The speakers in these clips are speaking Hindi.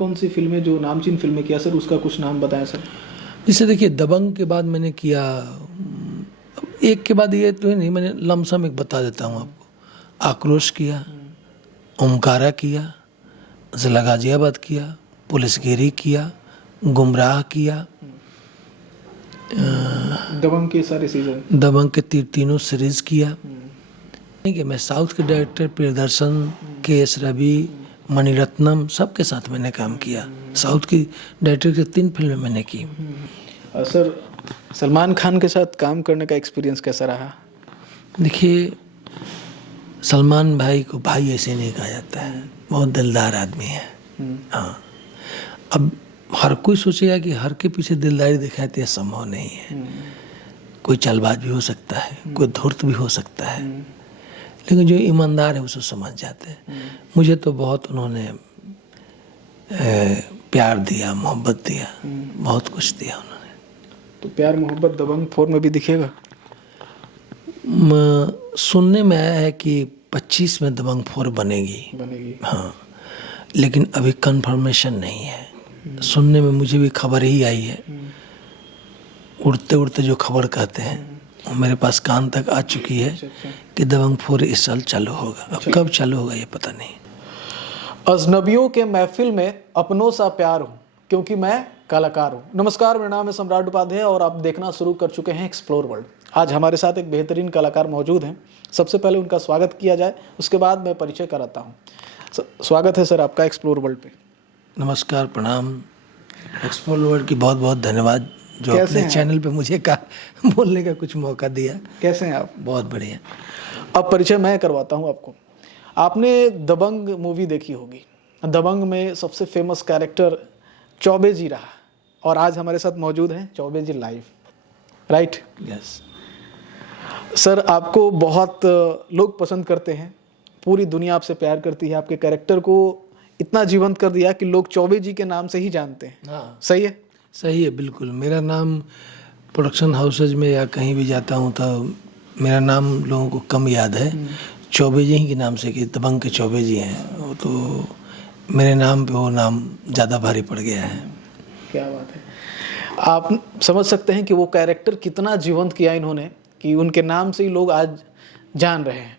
कौन सी फिल्में जो नामचीन फिल्में किया सर, उसका कुछ नाम बताएं सर। जैसे देखिए, दबंग के बाद मैंने किया, एक के बाद ये तो नहीं, मैंने लमसम एक बता देता हूँ आपको। आक्रोश किया, ओमकारा किया, ज़िला गाजियाबाद किया, पुलिसगिरी किया, गुमराह किया, दबंग के सारे सीजन, दबंग के तीनों सीरीज किया। नहीं कि मैं साउथ के डायरेक्टर प्रियदर्शन, के.एस. रवि, मणिरत्नम सबके साथ मैंने काम किया। साउथ की डायरेक्टर की 3 फिल्में मैंने की। सर सलमान खान के साथ काम करने का एक्सपीरियंस कैसा रहा? देखिए, सलमान भाई को भाई ऐसे नहीं कहा जाता है, बहुत दिलदार आदमी है। हाँ, अब हर कोई सोचेगा कि हर के पीछे दिलदारी दिखाए तो यह संभव नहीं है। कोई चालबाज भी हो सकता है, कोई धूर्त भी हो सकता है, लेकिन जो ईमानदार है उसको समझ जाते हैं। मुझे तो बहुत उन्होंने प्यार दिया, मोहब्बत दिया, बहुत कुछ दिया उन्होंने। तो प्यार मोहब्बत दबंग 4 में भी दिखेगा? सुनने में आया है कि 25 में दबंग 4 बनेगी। हाँ, लेकिन अभी कंफर्मेशन नहीं है। सुनने में मुझे भी खबर ही आई है, उड़ते उड़ते जो खबर कहते हैं वो मेरे पास कान तक आ चुकी है कि दबंग 4 इस साल चालू होगा। अब कब चालू होगा ये पता नहीं। अजनबियों के महफिल में अपनों सा प्यार हूँ क्योंकि मैं कलाकार हूँ। नमस्कार, मेरा नाम है सम्राट उपाध्याय और आप देखना शुरू कर चुके हैं एक्सप्लोर वर्ल्ड। आज हमारे साथ एक बेहतरीन कलाकार मौजूद हैं। सबसे पहले उनका स्वागत किया जाए, उसके बाद मैं परिचय कराता हूँ। स्वागत है सर आपका एक्सप्लोर वर्ल्ड पे। नमस्कार, प्रणाम। एक्सप्लोर वर्ल्ड की बहुत बहुत धन्यवाद जो अपने चैनल पे मुझे बोलने का कुछ मौका दिया। कैसे हैं आप? बहुत बढ़िया। अब परिचय मैं करवाता हूँ आपको। आपने दबंग मूवी देखी होगी। दबंग में सबसे फेमस कैरेक्टर चौबे जी रहा और आज हमारे साथ मौजूद हैं चौबे जी लाइव, राइट? यस सर, आपको बहुत लोग पसंद करते हैं, पूरी दुनिया आपसे प्यार करती है। आपके कैरेक्टर को इतना जीवंत कर दिया कि लोग चौबे जी के नाम से ही जानते हैं। हाँ, सही है? सही है, बिल्कुल। मेरा नाम प्रोडक्शन हाउसेज में या कहीं भी जाता हूँ तो मेरा नाम लोगों को कम याद है। चौबे जी के नाम से कि दबंग के चौबे जी हैं, वो तो मेरे नाम पे वो नाम ज़्यादा भारी पड़ गया है। क्या बात है। आप समझ सकते हैं कि वो कैरेक्टर कितना जीवंत किया इन्होंने कि उनके नाम से ही लोग आज जान रहे हैं।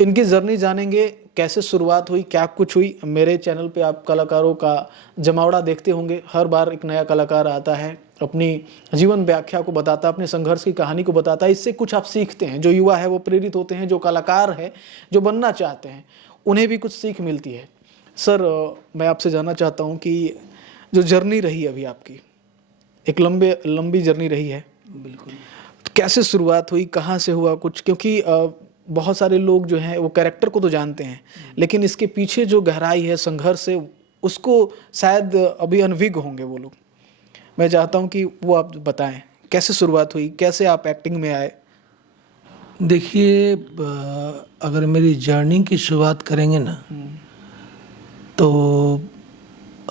इनकी जर्नी जानेंगे, कैसे शुरुआत हुई, क्या कुछ हुई। मेरे चैनल पे आप कलाकारों का जमावड़ा देखते होंगे। हर बार एक नया कलाकार आता है, अपनी जीवन व्याख्या को बताता है, अपने संघर्ष की कहानी को बताता है। इससे कुछ आप सीखते हैं। जो युवा है वो प्रेरित होते हैं, जो कलाकार है, जो बनना चाहते हैं, उन्हें भी कुछ सीख मिलती है। सर, मैं आपसे जानना चाहता हूँ कि जो जर्नी रही अभी आपकी, एक लंबी जर्नी रही है। बिल्कुल। कैसे शुरुआत हुई, कहाँ से हुआ कुछ? क्योंकि बहुत सारे लोग जो हैं वो कैरेक्टर को तो जानते हैं, लेकिन इसके पीछे जो गहराई है, संघर्ष है, उसको शायद अभी अनभिज्ञ होंगे वो लोग। मैं चाहता हूं कि वो आप बताएं, कैसे शुरुआत हुई, कैसे आप एक्टिंग में आए? देखिए, अगर मेरी जर्नी की शुरुआत करेंगे ना, तो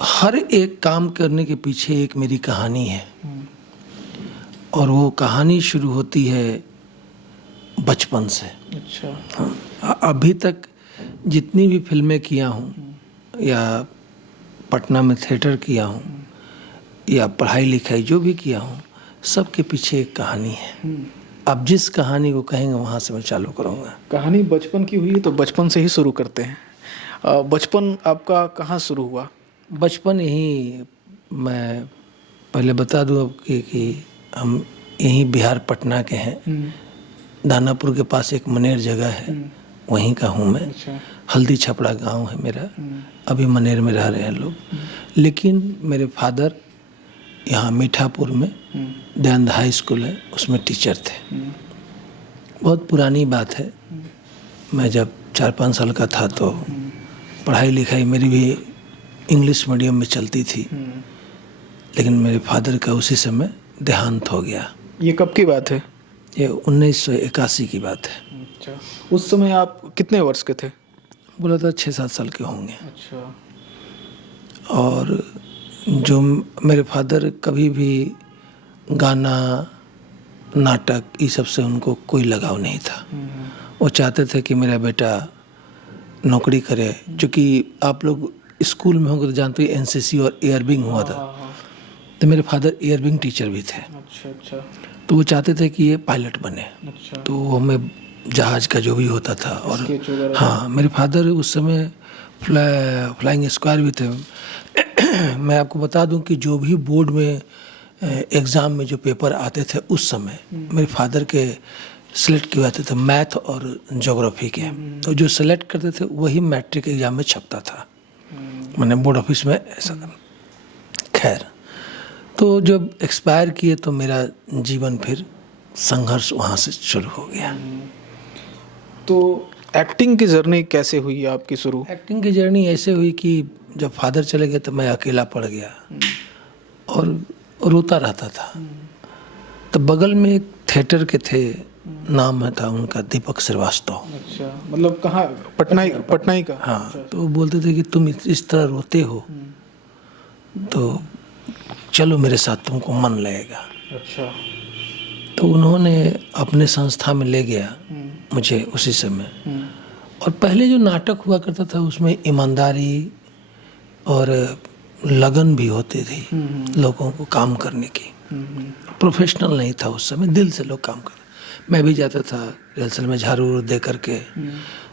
हर एक काम करने के पीछे एक मेरी कहानी है और वो कहानी शुरू होती है बचपन से। अच्छा। हाँ, अभी तक जितनी भी फिल्में किया हूँ या पटना में थिएटर किया हूँ या पढ़ाई लिखाई जो भी किया हूँ, सबके पीछे एक कहानी है। अब जिस कहानी को कहेंगे वहाँ से मैं चालू करूँगा। कहानी बचपन की हुई है तो बचपन से ही शुरू करते हैं। बचपन आपका कहाँ शुरू हुआ? बचपन यहीं, मैं पहले बता दूँ आपके कि हम यहीं बिहार पटना के हैं। दानापुर के पास एक मनेर जगह है, वहीं का हूँ मैं। अच्छा। हल्दी छपड़ा गांव है मेरा। अभी मनेर में रह रहे हैं लोग, लेकिन मेरे फादर यहाँ मीठापुर में दयानंद हाई स्कूल है, उसमें टीचर थे। बहुत पुरानी बात है। मैं जब 4-5 साल का था तो पढ़ाई लिखाई मेरी भी इंग्लिश मीडियम में चलती थी, लेकिन मेरे फादर का उसी समय देहांत हो गया। ये कब की बात है? ये 1981 की बात है। अच्छा। उस समय आप कितने वर्ष के थे? बोला था 6-7 साल के होंगे। अच्छा। और जो मेरे फादर कभी भी गाना, नाटक, ये सब से उनको कोई लगाव नहीं था। वो चाहते थे कि मेरा बेटा नौकरी करे, क्योंकि आप लोग स्कूल में होंगे तो जानते हो एनसीसी और एयरविंग हुआ था, तो मेरे फादर एयरविंग टीचर भी थे। अच्छा अच्छा तो वो चाहते थे कि ये पायलट बने, अच्छा। तो हमें जहाज़ का जो भी होता था, और स्केच वगैरह? हाँ, मेरे फादर उस समय फ्लाइंग स्क्वायर भी थे। मैं आपको बता दूं कि जो भी बोर्ड में एग्ज़ाम में जो पेपर आते थे उस समय, मेरे फादर के सेलेक्ट किए जाते थे मैथ और ज्योग्राफी के, तो जो सेलेक्ट करते थे वही मैट्रिक एग्ज़ाम में छपता था, मैंने बोर्ड ऑफिस में ऐसा था। खैर, तो जब एक्सपायर किए तो मेरा जीवन फिर संघर्ष वहाँ से शुरू हो गया। तो एक्टिंग की जर्नी कैसे हुई आपकी शुरू? एक्टिंग की जर्नी ऐसे हुई कि जब फादर चले गए तो मैं अकेला पड़ गया और रोता रहता था। तो बगल में एक थिएटर के थे, नाम था उनका दीपक श्रीवास्तव। अच्छा, मतलब कहाँ? पटना ही का? हाँ, तो वो बोलते थे कि तुम इस तरह रोते हो तो चलो मेरे साथ, तुमको मन लगेगा। अच्छा। तो उन्होंने अपने संस्था में ले गया मुझे उसी समय। और पहले जो नाटक हुआ करता था उसमें ईमानदारी और लगन भी होती थी लोगों को काम करने की। प्रोफेशनल नहीं था उस समय, दिल से लोग काम करते। मैं भी जाता था रिहर्सल में, झाड़ू दे करके,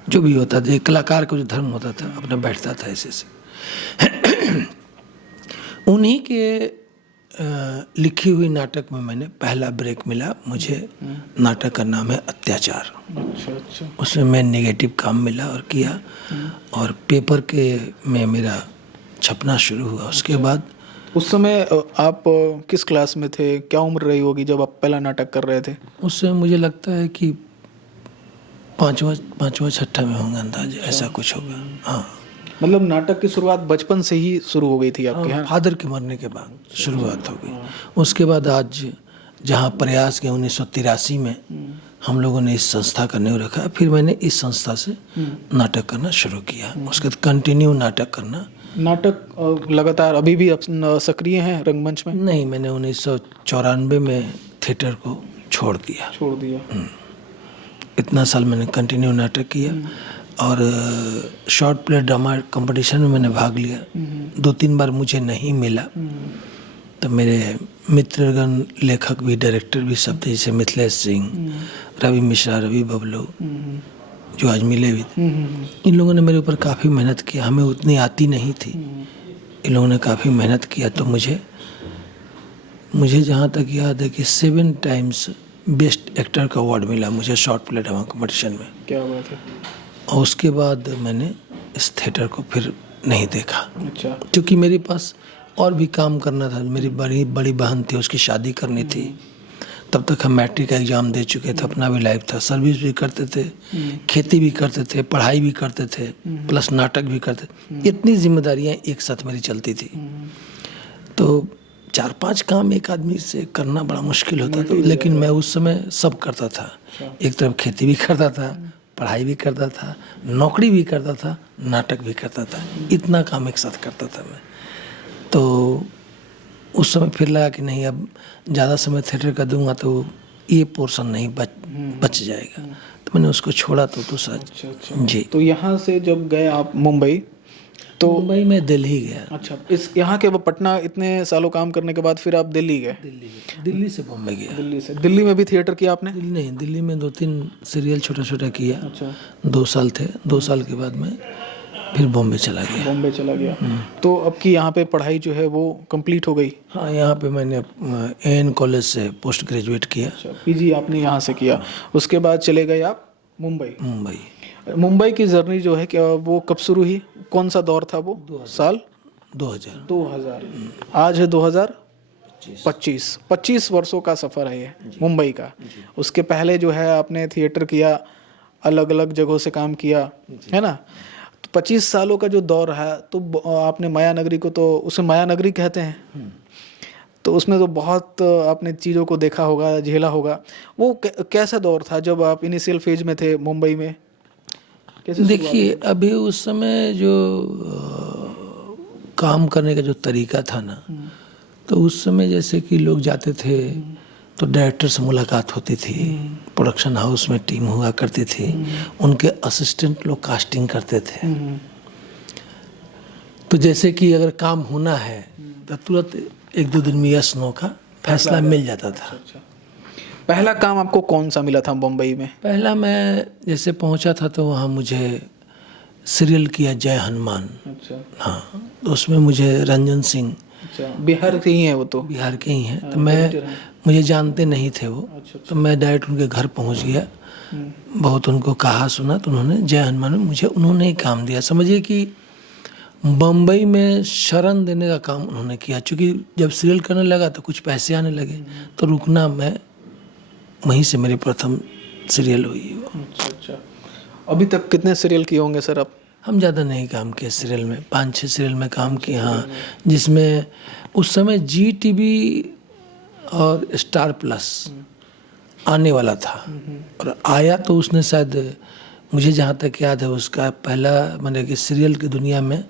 जो भी होता था, एक कलाकार का जो धर्म होता था, अपना बैठता था ऐसे से। उन्हीं के लिखी हुई नाटक में मैंने पहला ब्रेक मिला मुझे। नाटक का नाम है अत्याचार। अच्छा अच्छा। उसमें मैं नेगेटिव काम मिला और किया, और पेपर के में मेरा छपना शुरू हुआ। उसके बाद उस समय आप किस क्लास में थे? क्या उम्र रही होगी जब आप पहला नाटक कर रहे थे? उस समय मुझे लगता है कि पाँचवा छठा में होंगे अंदाज, ऐसा कुछ होगा। हाँ, मतलब नाटक की शुरुआत बचपन से ही शुरू हो गई थी आपके? हाँ, फादर के मरने के बाद शुरुआत हो गई। उसके बाद आज जहाँ प्रयास के 1983 में हम लोगों ने इस संस्था का नींव रखा, फिर मैंने इस संस्था से नाटक करना शुरू किया। उसके बाद कंटिन्यू नाटक करना। नाटक लगातार अभी भी सक्रिय हैं रंगमंच में? नहीं, मैंने 1994 में थिएटर को छोड़ दिया। छोड़ दिया। इतना साल मैंने कंटिन्यू नाटक किया, और शॉर्ट प्ले ड्रामा कंपटीशन में मैंने भाग लिया। 2-3 बार मुझे नहीं मिला, तो मेरे मित्रगण, लेखक भी, डायरेक्टर भी सब थे, जैसे मिथिलेश सिंह, रवि मिश्रा, रवि बबलू, जो आज मिले भी थे। इन लोगों ने मेरे ऊपर काफ़ी मेहनत किया। हमें उतनी आती नहीं थी, इन लोगों ने काफ़ी मेहनत किया। तो मुझे जहाँ तक याद है कि 7 टाइम्स बेस्ट एक्टर का अवार्ड मिला मुझे शॉर्ट प्ले ड्रामा कंपटीशन में। क्या बात है। और उसके बाद मैंने इस थिएटर को फिर नहीं देखा। अच्छा। क्योंकि मेरे पास और भी काम करना था। मेरी बड़ी बहन थी, उसकी शादी करनी थी। तब तक हम मैट्रिक का एग्ज़ाम दे चुके थे, अपना भी लाइफ था, सर्विस भी करते थे, खेती भी करते थे, पढ़ाई भी करते थे, प्लस नाटक भी करते थे। इतनी जिम्मेदारियां एक साथ मेरी चलती थी, तो 4-5 काम एक आदमी से करना बड़ा मुश्किल होता था। लेकिन मैं उस समय सब करता था। एक तरफ खेती भी करता था, पढ़ाई भी करता था, नौकरी भी करता था, नाटक भी करता था। इतना काम एक साथ करता था मैं। तो उस समय फिर लगा कि नहीं, अब ज़्यादा समय थिएटर का दूंगा तो ये पोर्शन नहीं बच जाएगा, तो मैंने उसको छोड़ा। तो दूसरा। अच्छा। जी। तो यहाँ से जब गए आप मुंबई, तो मुंबई में दिल्ली गया। अच्छा, इस यहाँ के पटना इतने सालों काम करने के बाद फिर आप दिल्ली गए? दिल्ली से बॉम्बे गया। दिल्ली में भी थिएटर किया आपने? दिल्ली में 2-3 सीरियल छोटा किया। अच्छा। 2 साल थे। 2 साल के बाद मैं फिर बॉम्बे चला गया। तो अब की यहाँ पे पढ़ाई जो है वो कंप्लीट हो गई? हाँ, यहाँ पे मैंने AN कॉलेज से पोस्ट ग्रेजुएट किया। अच्छा, PG आपने यहाँ से किया। उसके बाद चले गए आप मुंबई। मुंबई की जर्नी जो है क्या वो कब शुरू हुई? कौन सा दौर था वो? साल 2000। आज है 2025। 25 वर्षों का सफ़र है ये मुंबई का। उसके पहले जो है आपने थिएटर किया, अलग अलग जगहों से काम किया, है ना? तो 25 सालों का जो दौर है, तो आपने माया नगरी को, तो उसे माया नगरी कहते हैं, तो उसमें तो बहुत आपने चीज़ों को देखा होगा, झेला होगा। वो कैसा दौर था जब आप इनिशियल फेज में थे मुंबई में? देखिए, अभी उस समय जो काम करने का जो तरीका था ना, तो उस समय जैसे कि लोग जाते थे तो डायरेक्टर से मुलाकात होती थी, प्रोडक्शन हाउस में टीम हुआ करती थी, उनके असिस्टेंट लोग कास्टिंग करते थे। तो जैसे कि अगर काम होना है तो तुरंत 1-2 दिन में यस नो का फैसला मिल जाता था। अच्छा, पहला काम आपको कौन सा मिला था मुंबई में? पहला मैं जैसे पहुंचा था तो वहाँ मुझे सीरियल किया जय हनुमान। अच्छा हाँ, तो उसमें मुझे रंजन सिंह अच्छा, बिहार के ही हैं वो तो? बिहार के ही हैं। तो मुझे जानते नहीं थे वो। तो मैं डायरेक्ट उनके घर पहुंच गया। बहुत उनको कहा सुना तो उन्होंने जय हनुमान में मुझे उन्होंने ही काम दिया। समझिए कि बम्बई में शरण देने का काम उन्होंने किया। क्योंकि जब सीरियल करने लगा तो कुछ पैसे आने लगे तो रुकना, मैं वहीं से मेरी प्रथम सीरियल हुई वो। अच्छा, अभी तक कितने सीरियल किए होंगे सर आप? हम ज़्यादा नहीं काम किए सीरियल में, 5-6 सीरियल में काम किए। हाँ, जिसमें उस समय जी टीवी और स्टार प्लस आने वाला था और आया तो उसने शायद, मुझे जहाँ तक याद है, उसका पहला मैंने कि सीरियल की दुनिया में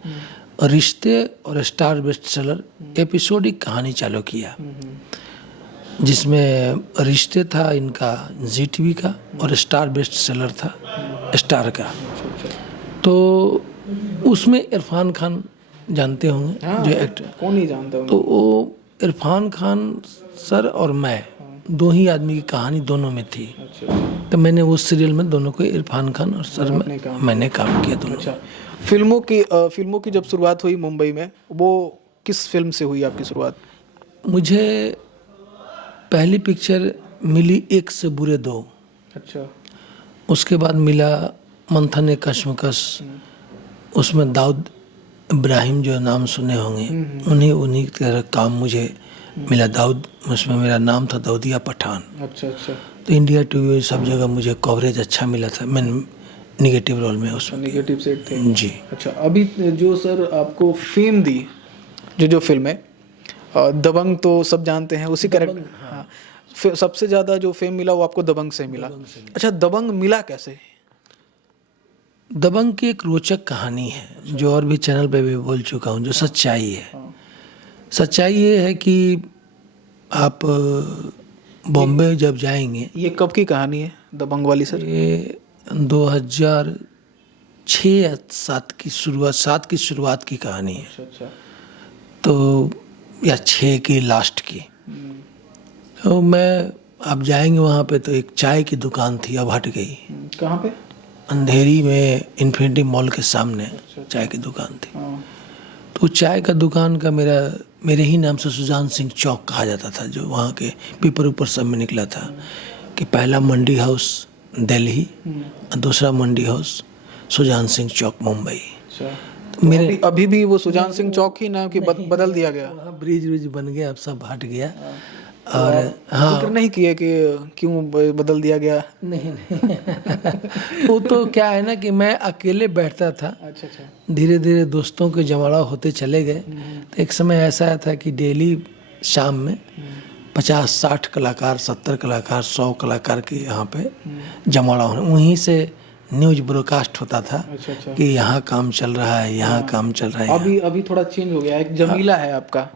रिश्ते और स्टार बेस्ट सेलर एपिसोडिक कहानी चालू किया, जिसमें रिश्ते था इनका जी टीवी का और स्टार बेस्ट सेलर था स्टार का। तो उसमें इरफान खान जानते होंगे, जो एक्टर, कौन नहीं जानता तो वो इरफान खान सर और मैं दो ही आदमी की कहानी दोनों में थी। तो मैंने उस सीरियल में दोनों को, इरफान खान और सर में मैंने काम किया दोनों। अच्छा, फिल्मों की जब शुरुआत हुई मुंबई में, वो किस फिल्म से हुई आपकी शुरुआत? मुझे पहली पिक्चर मिली एक से बुरे दो। अच्छा, उसके बाद मिला मंथन एक कश्मकश। उसमें दाऊद इब्राहिम जो नाम सुने होंगे, उन्हीं तरह काम मुझे मिला। दाऊद, उसमें मेरा नाम था दाऊदिया पठान। अच्छा अच्छा, तो इंडिया टीवी सब जगह मुझे कवरेज अच्छा मिला था। मैं निगेटिव रोल में उसमें। नेगेटिव सेट थे जी। अच्छा, अभी जो सर आपको फेम दी, जो फिल्म है दबंग, तो सब जानते हैं उसी कैरेक्टर। हाँ, सबसे ज़्यादा जो फेम मिला वो आपको दबंग से मिला। अच्छा, दबंग मिला कैसे? दबंग की एक रोचक कहानी है जो और भी चैनल पे भी बोल चुका हूँ, जो सच्चाई है। सच्चाई ये है कि आप बॉम्बे जब जाएंगे, ये कब की कहानी है दबंग वाली सर? ये 2006 या 7 की शुरुआत की कहानी है। अच्छा, तो या 6 की लास्ट की। तो आप जाएंगे वहाँ पे तो एक चाय की दुकान थी, अब हट गई। कहाँ पे? अंधेरी में इन्फिनिटी मॉल के सामने चाय की दुकान थी। तो चाय का दुकान का मेरे ही नाम से सुजान सिंह चौक कहा जाता था, जो वहाँ के पेपर ऊपर सब में निकला था कि पहला मंडी हाउस दिल्ली और दूसरा मंडी हाउस सुजान सिंह चौक मुंबई। तो मेरे अभी भी वो सुजान सिंह चौक ही नाम कि बदल दिया गया? ब्रिज बन गया, अब सब हट गया। और हाँ, जिक्र नहीं किया कि क्यों बदल दिया गया? नहीं वो तो क्या है ना कि मैं अकेले बैठता था। अच्छा, धीरे धीरे दोस्तों के जमावड़ा होते चले गए। तो एक समय ऐसा था कि डेली शाम में 50-60 कलाकार, 70 कलाकार, 100 कलाकार के यहाँ पे जमावड़ा होने, वहीं से न्यूज ब्रॉडकास्ट होता था। अच्छा, कि यहाँ काम चल रहा है, यहाँ काम चल रहा है। अभी थोड़ा चेंज हो गया। एक जमीला है आपका,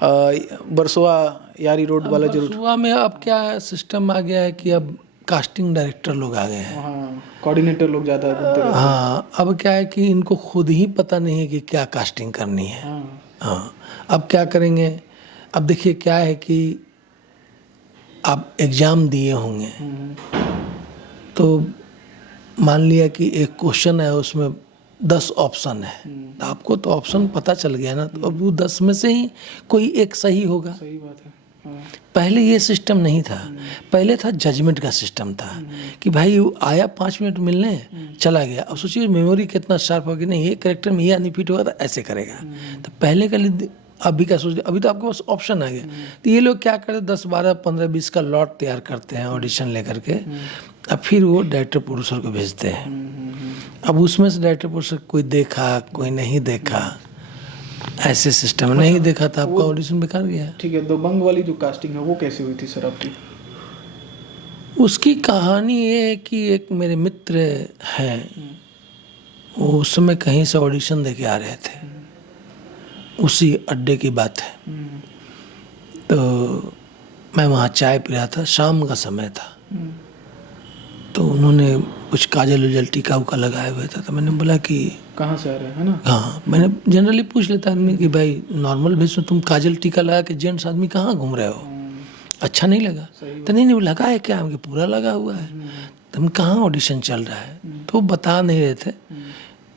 बरसुआ यारी रोड वाला जो बरसुआ में अब क्या सिस्टम आ गया है कि अब कास्टिंग डायरेक्टर लोग आ गए हैं। हाँ, कोऑर्डिनेटर लोग ज़्यादा घूमते रहते हैं। हाँ, अब क्या है कि इनको खुद ही पता नहीं है कि क्या कास्टिंग करनी है। हाँ, अब क्या करेंगे? अब देखिए क्या है कि आप एग्ज़ाम दिए होंगे, तो मान लिया कि एक क्वेश्चन है, उसमें 10 ऑप्शन है, तो आपको तो ऑप्शन पता चल गया ना, तो अब वो 10 में से ही कोई एक सही होगा। सही बात है। पहले ये सिस्टम नहीं था। पहले था जजमेंट का सिस्टम था कि भाई वो आया 5 मिनट मिलने, चला गया। अब सोचिए मेमोरी कितना शार्प होगी, नहीं ये कैरेक्टर में ये अनफिट होगा तो ऐसे करेगा। तो पहले का अभी का सोच, अभी तो आपके पास ऑप्शन आ गया। तो ये लोग क्या करते, 10, 12, 15, 20 का लॉट तैयार करते हैं ऑडिशन लेकर के, अब फिर वो डायरेक्टर प्रोड्यूसर को भेजते हैं। अब उसमें से डायरेक्टर प्रोड्यूसर कोई देखा, कोई नहीं देखा, ऐसे सिस्टम नहीं देखा था, आपका ऑडिशन बेकार गया। ठीक है, दबंग वाली जो कास्टिंग है वो कैसे हुई थी सर आपकी? उसकी कहानी ये है कि एक मेरे मित्र हैं, वो उस समय कहीं से ऑडिशन दे के आ रहे थे, उसी अड्डे की बात है। तो मैं वहाँ चाय पी रहा था, शाम का समय था, तो उन्होंने कुछ काजल उजल टीका उका लगाए हुए था। तो मैंने बोला कि कहाँ से आ रहे हैं, है ना? हाँ, मैंने जनरली पूछ लेता आदमी कि भाई नॉर्मल भेष में तुम काजल टीका लगा के जेंट्स आदमी कहाँ घूम रहे हो, अच्छा नहीं लगा? तो नहीं नहीं, वो लगा है क्या? हमके पूरा लगा हुआ है। तो हम कहाँ ऑडिशन चल रहा है, तो वो बता नहीं रहे थे।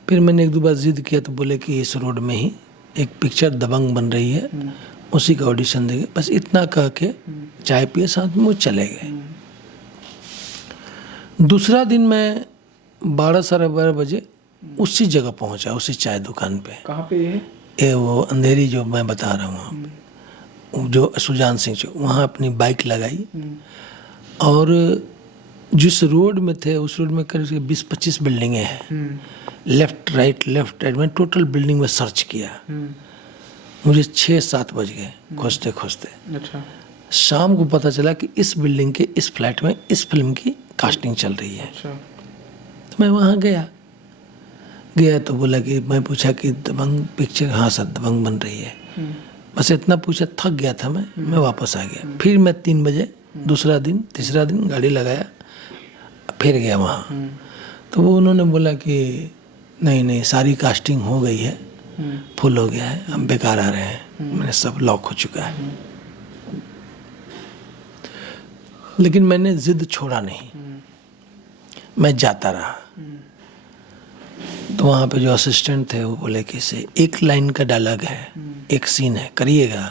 फिर मैंने एक दो बार जिद किया तो बोले कि इस रोड में ही एक पिक्चर दबंग बन रही है, उसी का ऑडिशन देंगे। बस इतना कह के चाय पिए साथ में वो चले गए। दूसरा दिन मैं 12 साढ़े 12 बजे उसी जगह पहुंचा, उसी चाय दुकान पे। कहाँ पे ये है? ये वो अंधेरी जो मैं बता रहा हूँ वहाँ पे, जो सुजान सिंह चौक, वहाँ अपनी बाइक लगाई और जिस रोड में थे उस रोड में करीब 20-25 बिल्डिंगें हैं, लेफ्ट राइट मैं टोटल बिल्डिंग में सर्च किया। मुझे 6-7 बज गए खोजते खोजते। अच्छा। शाम को पता चला कि इस बिल्डिंग के इस फ्लैट में इस फिल्म की कास्टिंग चल रही है। अच्छा। तो मैं वहाँ गया तो बोला कि मैं पूछा कि दबंग पिक्चर, हाँ सर दबंग बन रही है। बस इतना पूछा, थक गया था मैं वापस आ गया। फिर मैं 3 बजे तीसरा दिन गाड़ी लगाया, फिर गया वहाँ। तो वो उन्होंने बोला कि नहीं सारी कास्टिंग हो गई है, फुल हो गया है, हम बेकार आ रहे हैं, मैंने सब लॉक हो चुका है। लेकिन मैंने जिद छोड़ा नहीं, मैं जाता रहा। तो वहाँ पे जो असिस्टेंट थे वो बोले कि इसे एक लाइन का डायलॉग है, एक सीन है, करिएगा।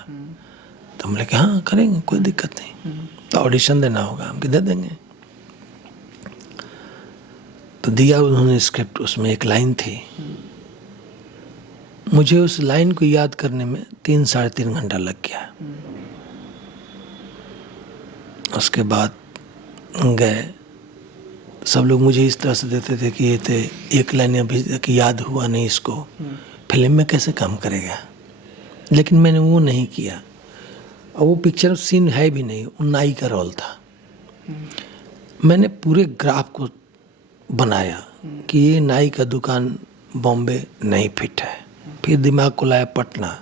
तो हमने कहा हाँ करेंगे, कोई दिक्कत नहीं। तो ऑडिशन देना होगा, हम दे देंगे। तो दिया उन्होंने स्क्रिप्ट, उसमें एक लाइन थी। मुझे उस लाइन को याद करने में 3-3.5 घंटा लग गया। उसके बाद गए, सब लोग मुझे इस तरह से देते थे कि ये थे एक लाइन अभी तक याद हुआ नहीं इसको, फिल्म में कैसे काम करेगा। लेकिन मैंने वो नहीं किया, और वो पिक्चर सीन है भी नहीं, वो नाई का रोल था। मैंने पूरे ग्राफ को बनाया कि ये नाई का दुकान बॉम्बे नहीं फिट है। फिर दिमाग को लाया पटना,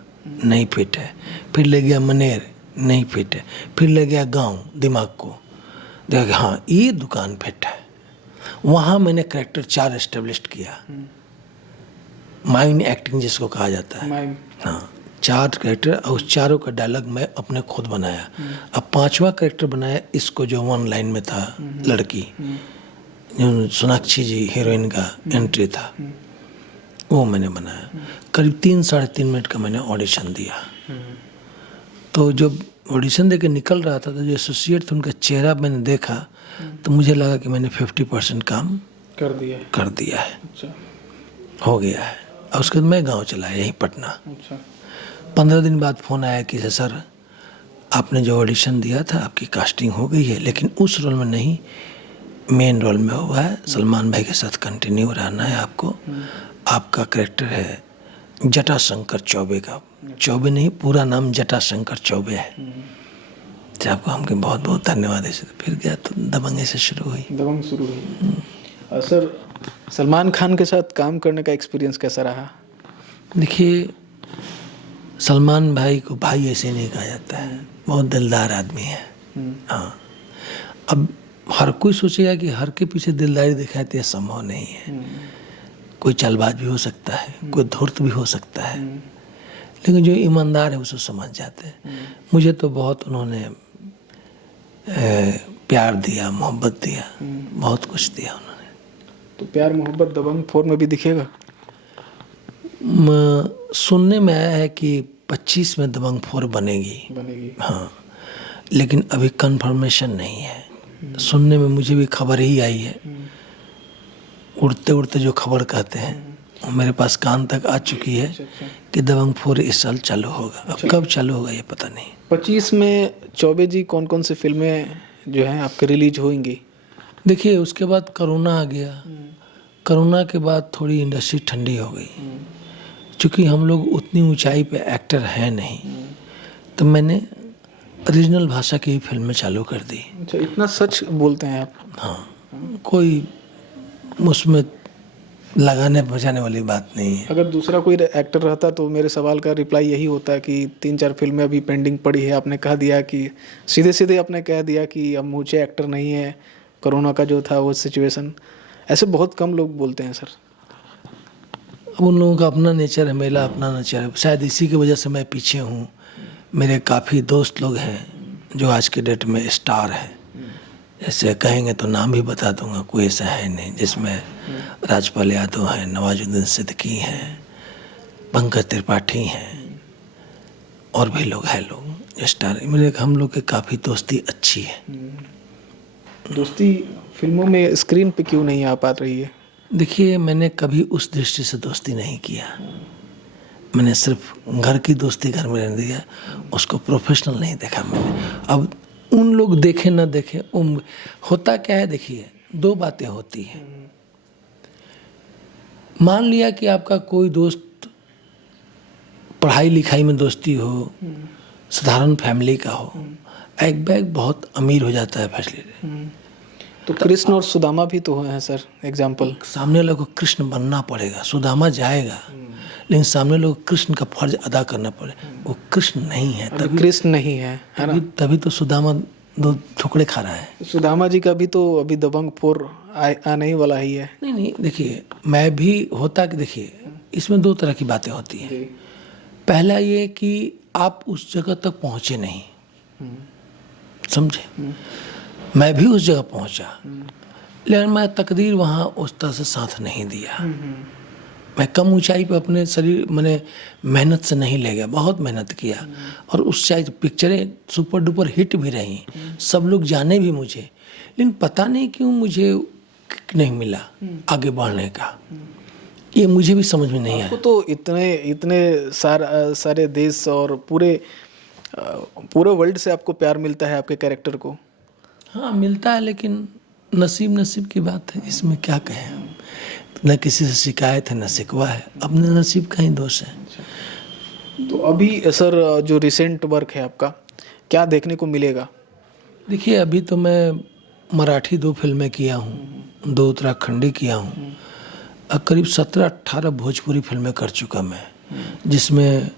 नहीं फिट है। फिर ले गया मनेर, नहीं फिट है। फिर ले गया गांव, दिमाग को देखा कि हाँ ये दुकान फिट है। वहाँ मैंने करेक्टर 4 एस्टेब्लिश किया, माइंड एक्टिंग जिसको कहा जाता है। हाँ, 4 करेक्टर, और उस चारों का डायलॉग मैं अपने खुद बनाया। अब 5वां करेक्टर बनाया, इसको जो 1 लाइन में था, लड़की जो सोनाक्षी जी हीरोइन का एंट्री था, वो मैंने बनाया। करीब 3-3.5 मिनट का मैंने ऑडिशन दिया। तो जब ऑडिशन दे के निकल रहा था, तो जो एसोसिएट थे उनका चेहरा मैंने देखा, तो मुझे लगा कि मैंने 50% काम कर दिया है। अच्छा। हो गया है। और उसके बाद मैं गांव चला, यहीं पटना। अच्छा। 15 दिन बाद फ़ोन आया कि सर आपने जो ऑडिशन दिया था, आपकी कास्टिंग हो गई है, लेकिन उस रोल में नहीं, मेन रोल में हुआ है, सलमान भाई के साथ कंटिन्यू रहना है आपको। आपका करेक्टर है जटाशंकर चौबे का। चौबे नहीं, पूरा नाम जटाशंकर चौबे है। तो आपको हमके बहुत बहुत धन्यवाद है। फिर गया तो दबंग से शुरू हुई। सर, सलमान खान के साथ काम करने का एक्सपीरियंस कैसा रहा? देखिए, सलमान भाई को भाई ऐसे नहीं कहा जाता है, बहुत दिलदार आदमी है। हाँ, अब हर कोई सोचेगा कि हर के पीछे दिलदारी दिखाए तो यह संभव नहीं है। कोई चालबाज भी हो सकता है, कोई धूर्त भी हो सकता है, लेकिन जो ईमानदार है उसे समझ जाते हैं। मुझे तो बहुत उन्होंने प्यार दिया, मोहब्बत दिया, बहुत कुछ दिया उन्होंने। तो प्यार मोहब्बत दबंग 4 में भी दिखेगा? सुनने में आया है कि 25 में दबंग 4 बनेगी। हाँ, लेकिन अभी कंफर्मेशन नहीं है। सुनने में मुझे भी खबर ही आई है, उड़ते उड़ते जो खबर कहते हैं वो मेरे पास कान तक आ चुकी है कि दबंग 4 इस साल चालू होगा। अब कब चालू होगा ये पता नहीं। 25 में चौबे जी कौन कौन सी फिल्में जो हैं आपके रिलीज होंगी? देखिए, उसके बाद कोरोना आ गया। कोरोना के बाद थोड़ी इंडस्ट्री ठंडी हो गई। चूँकि हम लोग उतनी ऊंचाई पे एक्टर हैं नहीं, तो मैंने रीजनल भाषा की फिल्में चालू कर दी। अच्छा, इतना सच बोलते हैं आप? हाँ, कोई उसमें लगाने बचाने वाली बात नहीं है। अगर दूसरा कोई एक्टर रहता तो मेरे सवाल का रिप्लाई यही होता कि 3-4 फिल्में अभी पेंडिंग पड़ी है। आपने कह दिया कि सीधे आपने कह दिया कि अब मुझे एक्टर नहीं है, कोरोना का जो था वो सिचुएशन। ऐसे बहुत कम लोग बोलते हैं सर। अब उन लोगों का अपना नेचर है, मेरा अपना नेचर है। शायद इसी की वजह से मैं पीछे हूँ। मेरे काफ़ी दोस्त लोग हैं जो आज के डेट में स्टार हैं। जैसे कहेंगे तो नाम भी बता दूंगा, कोई ऐसा है नहीं, जिसमें राजपाल यादव हैं, नवाजुद्दीन सिद्दीकी हैं, पंकज त्रिपाठी हैं, और भी लोग हैं, लोग स्टार। मेरे हम लोग के काफ़ी दोस्ती अच्छी है। दोस्ती फिल्मों में स्क्रीन पे क्यों नहीं आ पा रही है? देखिए, मैंने कभी उस दृष्टि से दोस्ती नहीं किया। मैंने सिर्फ घर की दोस्ती घर में रहने दिया, उसको प्रोफेशनल नहीं देखा मैंने। अब उन लोग देखे ना देखे, होता क्या है, देखिए 2 बातें होती हैं। मान लिया कि आपका कोई दोस्त पढ़ाई लिखाई में दोस्ती हो, साधारण फैमिली का हो, एक बैग बहुत अमीर हो जाता है फैसले से। तो कृष्ण और सुदामा भी तो हैं सर, एग्जाम्पल। सामने लोग को कृष्ण बनना पड़ेगा, सुदामा जाएगा, लेकिन सामने लोग कृष्ण का फर्ज अदा करना पड़ेगा। वो कृष्ण नहीं है, तभी कृष्ण नहीं है ना? तभी तो सुदामा 2 ठुकरे खा रहा है। सुदामा जी का भी तो अभी दबंग 4 आने ही वाला ही है। नहीं, देखिए, मैं भी होता कि देखिए, इसमें 2 तरह की बातें होती हैं। पहला ये कि आप उस जगह तक पहुंचे नहीं, समझे। मैं भी उस जगह पहुंचा, लेकिन मैं तकदीर वहाँ उस तरह से साथ नहीं दिया। मैं कम ऊंचाई पे अपने शरीर मैंने मेहनत से नहीं ले गया, बहुत मेहनत किया, और उस शायद पिक्चरें सुपर डुपर हिट भी रही, सब लोग जाने भी मुझे, लेकिन पता नहीं क्यों मुझे नहीं मिला आगे बढ़ने का। ये मुझे भी समझ में नहीं आया। तो इतने सारे देश और पूरे वर्ल्ड से आपको प्यार मिलता है आपके कैरेक्टर को। हाँ, मिलता है, लेकिन नसीब की बात है, इसमें क्या कहें हम। न किसी से शिकायत है, न शिकवा है, अपने नसीब का ही दोष है। तो अभी सर जो रिसेंट वर्क है आपका, क्या देखने को मिलेगा? देखिए, अभी तो मैं मराठी 2 फिल्में किया हूँ, 2 उत्तराखंडी किया हूँ, और करीब 17-18 भोजपुरी फिल्में कर चुका मैं, जिसमें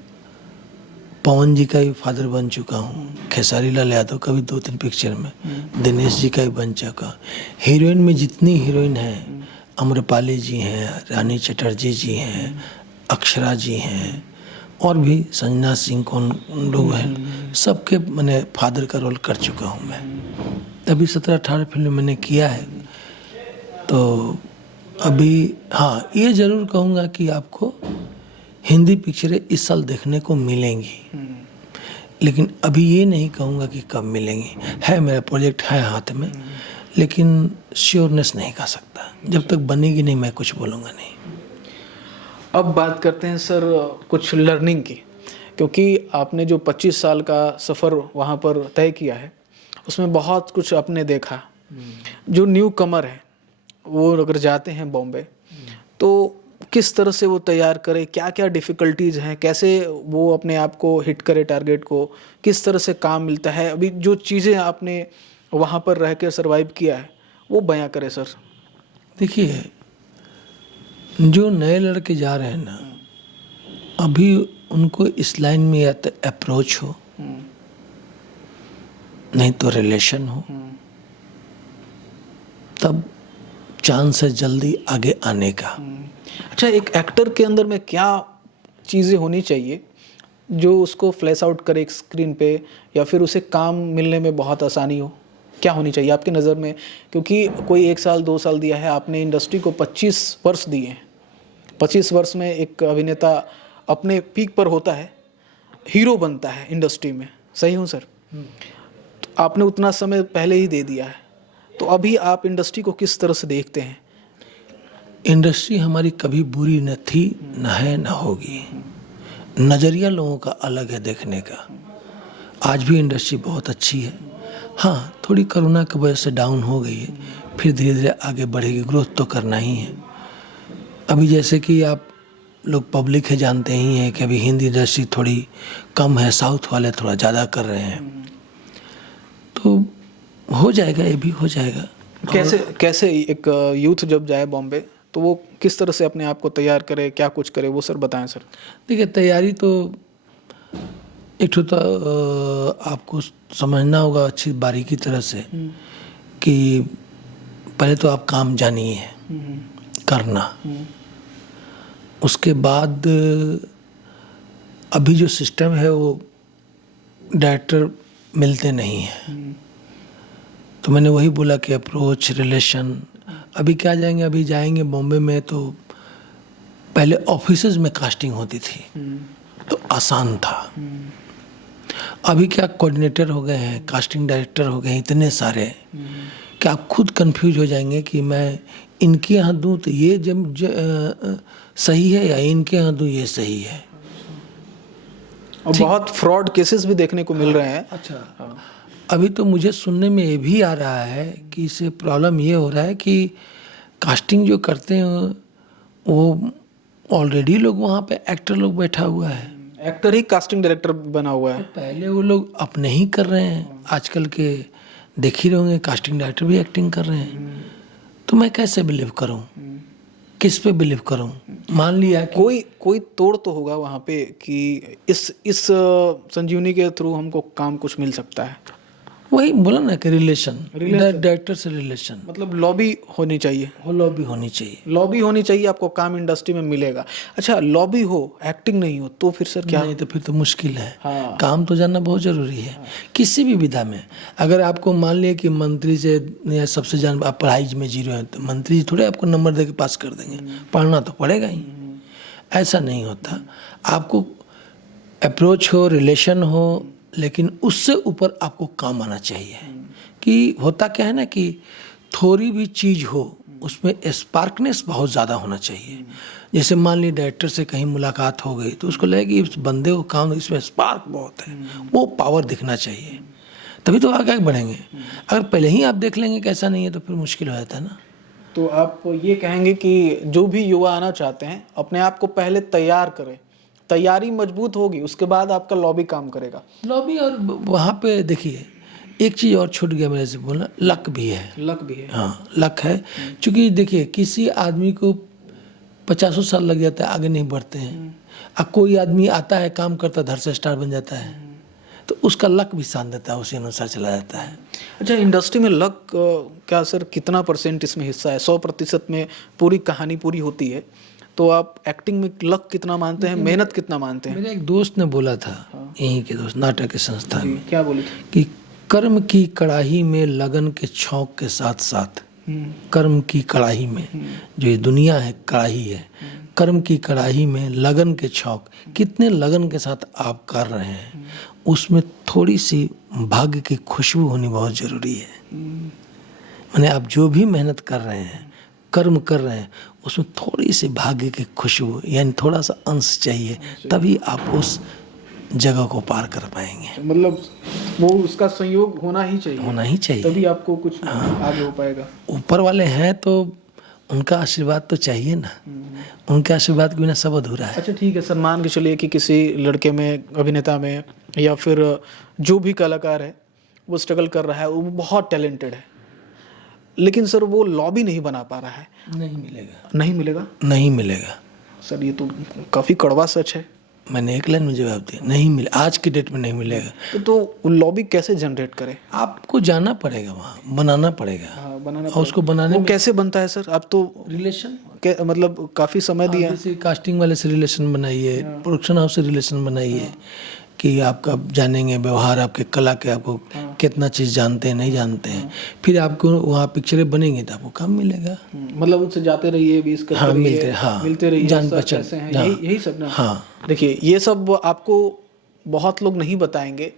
पवन जी का भी फादर बन चुका हूँ, खेसारी लाल यादव का भी 2-3 पिक्चर में, दिनेश जी का भी बन चुका। हीरोइन में जितनी हीरोइन हैं, अम्रपाली जी हैं, रानी चटर्जी जी हैं, अक्षरा जी हैं, और भी संजना सिंह कौन लोग हैं, सबके मैंने फादर का रोल कर चुका हूँ मैं। अभी 17-18 फिल्म मैंने किया है। तो अभी हाँ, ये ज़रूर कहूँगा कि आपको हिंदी पिक्चरें इस साल देखने को मिलेंगी, लेकिन अभी ये नहीं कहूँगा कि कब मिलेंगी। है, मेरा प्रोजेक्ट है हाथ में, लेकिन श्योरनेस नहीं कह सकता। जब तक बनेगी नहीं, मैं कुछ बोलूँगा नहीं। अब बात करते हैं सर कुछ लर्निंग की, क्योंकि आपने जो 25 साल का सफ़र वहाँ पर तय किया है, उसमें बहुत कुछ आपने देखा। जो न्यू कमर है, वो अगर जाते हैं बॉम्बे, तो किस तरह से वो तैयार करे, क्या क्या डिफ़िकल्टीज़ हैं, कैसे वो अपने आप को हिट करे टारगेट को, किस तरह से काम मिलता है, अभी जो चीज़ें आपने वहाँ पर रह कर सर्वाइव किया है, वो बयां करे सर। देखिए, जो नए लड़के जा रहे हैं ना, अभी उनको इस लाइन में या तो अप्रोच हो, नहीं तो रिलेशन हो, तब चांस है जल्दी आगे आने का। अच्छा, एक एक्टर के अंदर में क्या चीज़ें होनी चाहिए जो उसको फ्लैश आउट करे एक स्क्रीन पे, या फिर उसे काम मिलने में बहुत आसानी हो? क्या होनी चाहिए आपकी नज़र में? क्योंकि कोई 1 साल 2 साल दिया है आपने, इंडस्ट्री को 25 वर्ष दिए हैं। 25 वर्ष में एक अभिनेता अपने पीक पर होता है, हीरो बनता है इंडस्ट्री में, सही हूँ सर? तो आपने उतना समय पहले ही दे दिया है, तो अभी आप इंडस्ट्री को किस तरह से देखते हैं? इंडस्ट्री हमारी कभी बुरी न थी, न है, न होगी। नज़रिया लोगों का अलग है देखने का। आज भी इंडस्ट्री बहुत अच्छी है। हाँ, थोड़ी कोरोना की वजह से डाउन हो गई है, फिर धीरे धीरे आगे बढ़ेगी, ग्रोथ तो करना ही है। अभी जैसे कि आप लोग पब्लिक है जानते ही हैं कि अभी हिंदी इंडस्ट्री थोड़ी कम है, साउथ वाले थोड़ा ज़्यादा कर रहे हैं, तो हो जाएगा, ये भी हो जाएगा। कैसे एक यूथ जब जाए बॉम्बे, तो वो किस तरह से अपने आप को तैयार करे, क्या कुछ करे, वो सर बताएं सर। देखिए, तैयारी तो एक तो आपको समझना होगा अच्छी बारीकी तरह से कि पहले तो आप काम जानिए करना, उसके बाद अभी जो सिस्टम है वो डायरेक्टर मिलते नहीं हैं, तो मैंने वही बोला कि अप्रोच रिलेशन, अभी क्या जाएंगे, अभी जाएंगे बॉम्बे में तो पहले ऑफिसेज में कास्टिंग होती थी तो आसान था। अभी क्या कोऑर्डिनेटर हो गए हैं, कास्टिंग डायरेक्टर हो गए हैं इतने सारे कि आप खुद कंफ्यूज हो जाएंगे कि मैं इनके यहाँ दूँ तो ये सही है या इनके यहाँ दूँ ये सही है। और बहुत फ्रॉड केसेस भी देखने को मिल रहे हैं। अच्छा, अभी तो मुझे सुनने में ये भी आ रहा है कि इससे प्रॉब्लम ये हो रहा है कि कास्टिंग जो करते हैं वो ऑलरेडी लोग वहाँ पे एक्टर लोग बैठा हुआ है, एक्टर ही कास्टिंग डायरेक्टर बना हुआ है। पहले वो लोग अपने ही कर रहे हैं, आजकल के देख ही रहे होंगे कास्टिंग डायरेक्टर भी एक्टिंग कर रहे हैं। तो मैं कैसे बिलीव करूं, किस पे बिलीव करूं? मान लिया कि कोई तोड़ तो होगा वहाँ पे कि इस संजीवनी के थ्रू हमको काम कुछ मिल सकता है। वही बोला ना कि रिलेशन डायरेक्टर से रिलेशन, मतलब लॉबी होनी चाहिए, वो लॉबी होनी चाहिए, लॉबी होनी चाहिए, आपको काम इंडस्ट्री में मिलेगा। अच्छा, लॉबी हो एक्टिंग नहीं हो तो फिर सर क्या? नहीं तो फिर तो मुश्किल है। हाँ। काम तो जानना बहुत जरूरी है। किसी भी विधा में अगर आपको मान लिया कि मंत्री से या सबसे जान आप पढ़ाई में जीरो है तो मंत्री थोड़े आपको नंबर दे के पास कर देंगे, पढ़ना तो पड़ेगा ही। ऐसा नहीं होता, आपको अप्रोच हो, रिलेशन हो, लेकिन उससे ऊपर आपको काम आना चाहिए। कि होता क्या है ना कि थोड़ी भी चीज़ हो उसमें स्पार्कनेस बहुत ज़्यादा होना चाहिए। जैसे मान ली डायरेक्टर से कहीं मुलाकात हो गई तो उसको लगेगा कि इस बंदे को काम, इसमें स्पार्क बहुत है, वो पावर दिखना चाहिए, तभी तो आगे बढ़ेंगे। अगर पहले ही आप देख लेंगे कि ऐसा नहीं है तो फिर मुश्किल हो जाता है ना। तो आप ये कहेंगे कि जो भी युवा आना चाहते हैं अपने आप को पहले तैयार करें, तैयारी मजबूत होगी उसके बाद आपका लॉबी काम करेगा। लॉबी, और वहाँ पे देखिए एक चीज़ और छूट गया मेरे से बोलना, लक भी है। लक भी है। हाँ, लक है, क्योंकि देखिए किसी आदमी को 50 साल लग जाता है, आगे नहीं बढ़ते हैं। अब कोई आदमी आता है, काम करता है, धर से स्टार बन जाता है, तो उसका लक भी साथ देता है, उसी अनुसार चला जाता है। अच्छा, इंडस्ट्री में लक क्या सर कितना % इसमें हिस्सा है? 100% में पूरी कहानी पूरी होती है, तो आप एक्टिंग में लक कितना मानते हैं, मेहनत कितना मानते हैं? मेरे एक दोस्त ने बोला था, यहीं के दोस्त, नाटक के संस्थान में, क्या बोले थे? कि कर्म की कड़ाही में लगन के छौंक के साथ साथ, कर्म की कड़ाही में, जो ये दुनिया है कड़ाही है, कर्म की कड़ाही में लगन के छौंक, कितने लगन के साथ आप कर रहे हैं, उसमें थोड़ी सी भाग्य की खुशबू होनी बहुत ज़रूरी है। माने आप जो भी मेहनत कर रहे हैं, कर्म कर रहे हैं, उसमें थोड़ी सी भाग्य की खुशबू यानी थोड़ा सा अंश चाहिए, तभी आप उस जगह को पार कर पाएंगे। मतलब वो उसका संयोग होना ही चाहिए, होना ही चाहिए, तभी आपको कुछ आगे हो पाएगा। ऊपर वाले हैं तो उनका आशीर्वाद तो चाहिए ना, उनके आशीर्वाद के बिना सब अधूरा है। अच्छा ठीक है सर, मान के चलिए कि किसी लड़के में, अभिनेता में, या फिर जो भी कलाकार है वो स्ट्रगल कर रहा है, वो बहुत टैलेंटेड है, लेकिन सर वो लॉबी नहीं बना पा रहा है। नहीं मिलेगा, नहीं मिलेगा, नहीं मिलेगा सर ये तो काफ़ी कड़वा सच है। मैंने एक लाइन में जवाब दिया, नहीं मिले, आज की डेट में नहीं मिलेगा। तो वो लॉबी कैसे जनरेट करे? आपको जाना पड़ेगा, वहाँ बनाना पड़ेगा। हाँ, बनाना और उसको बनाने वो में कैसे बनता है सर? आप तो रिलेशन, मतलब काफ़ी समय दिया है। जैसे कास्टिंग वाले से रिलेशन बनाइए, प्रोडक्शन हाउस से रिलेशन बनाइए, कि आपका जानेंगे व्यवहार, आपके कला के, आपको कितना चीज़ जानते हैं नहीं जानते हैं, फिर आपको वहाँ पिक्चरें बनेंगी तो आपको काम मिलेगा। मतलब उससे जाते रहिए, 20 करते हाँ, रहिए, मिलते, हाँ, मिलते रहिए, जान सर पहचान, कैसे हैं, हाँ, यही सब ना। हाँ। देखिए ये सब आपको बहुत लोग नहीं बताएंगे।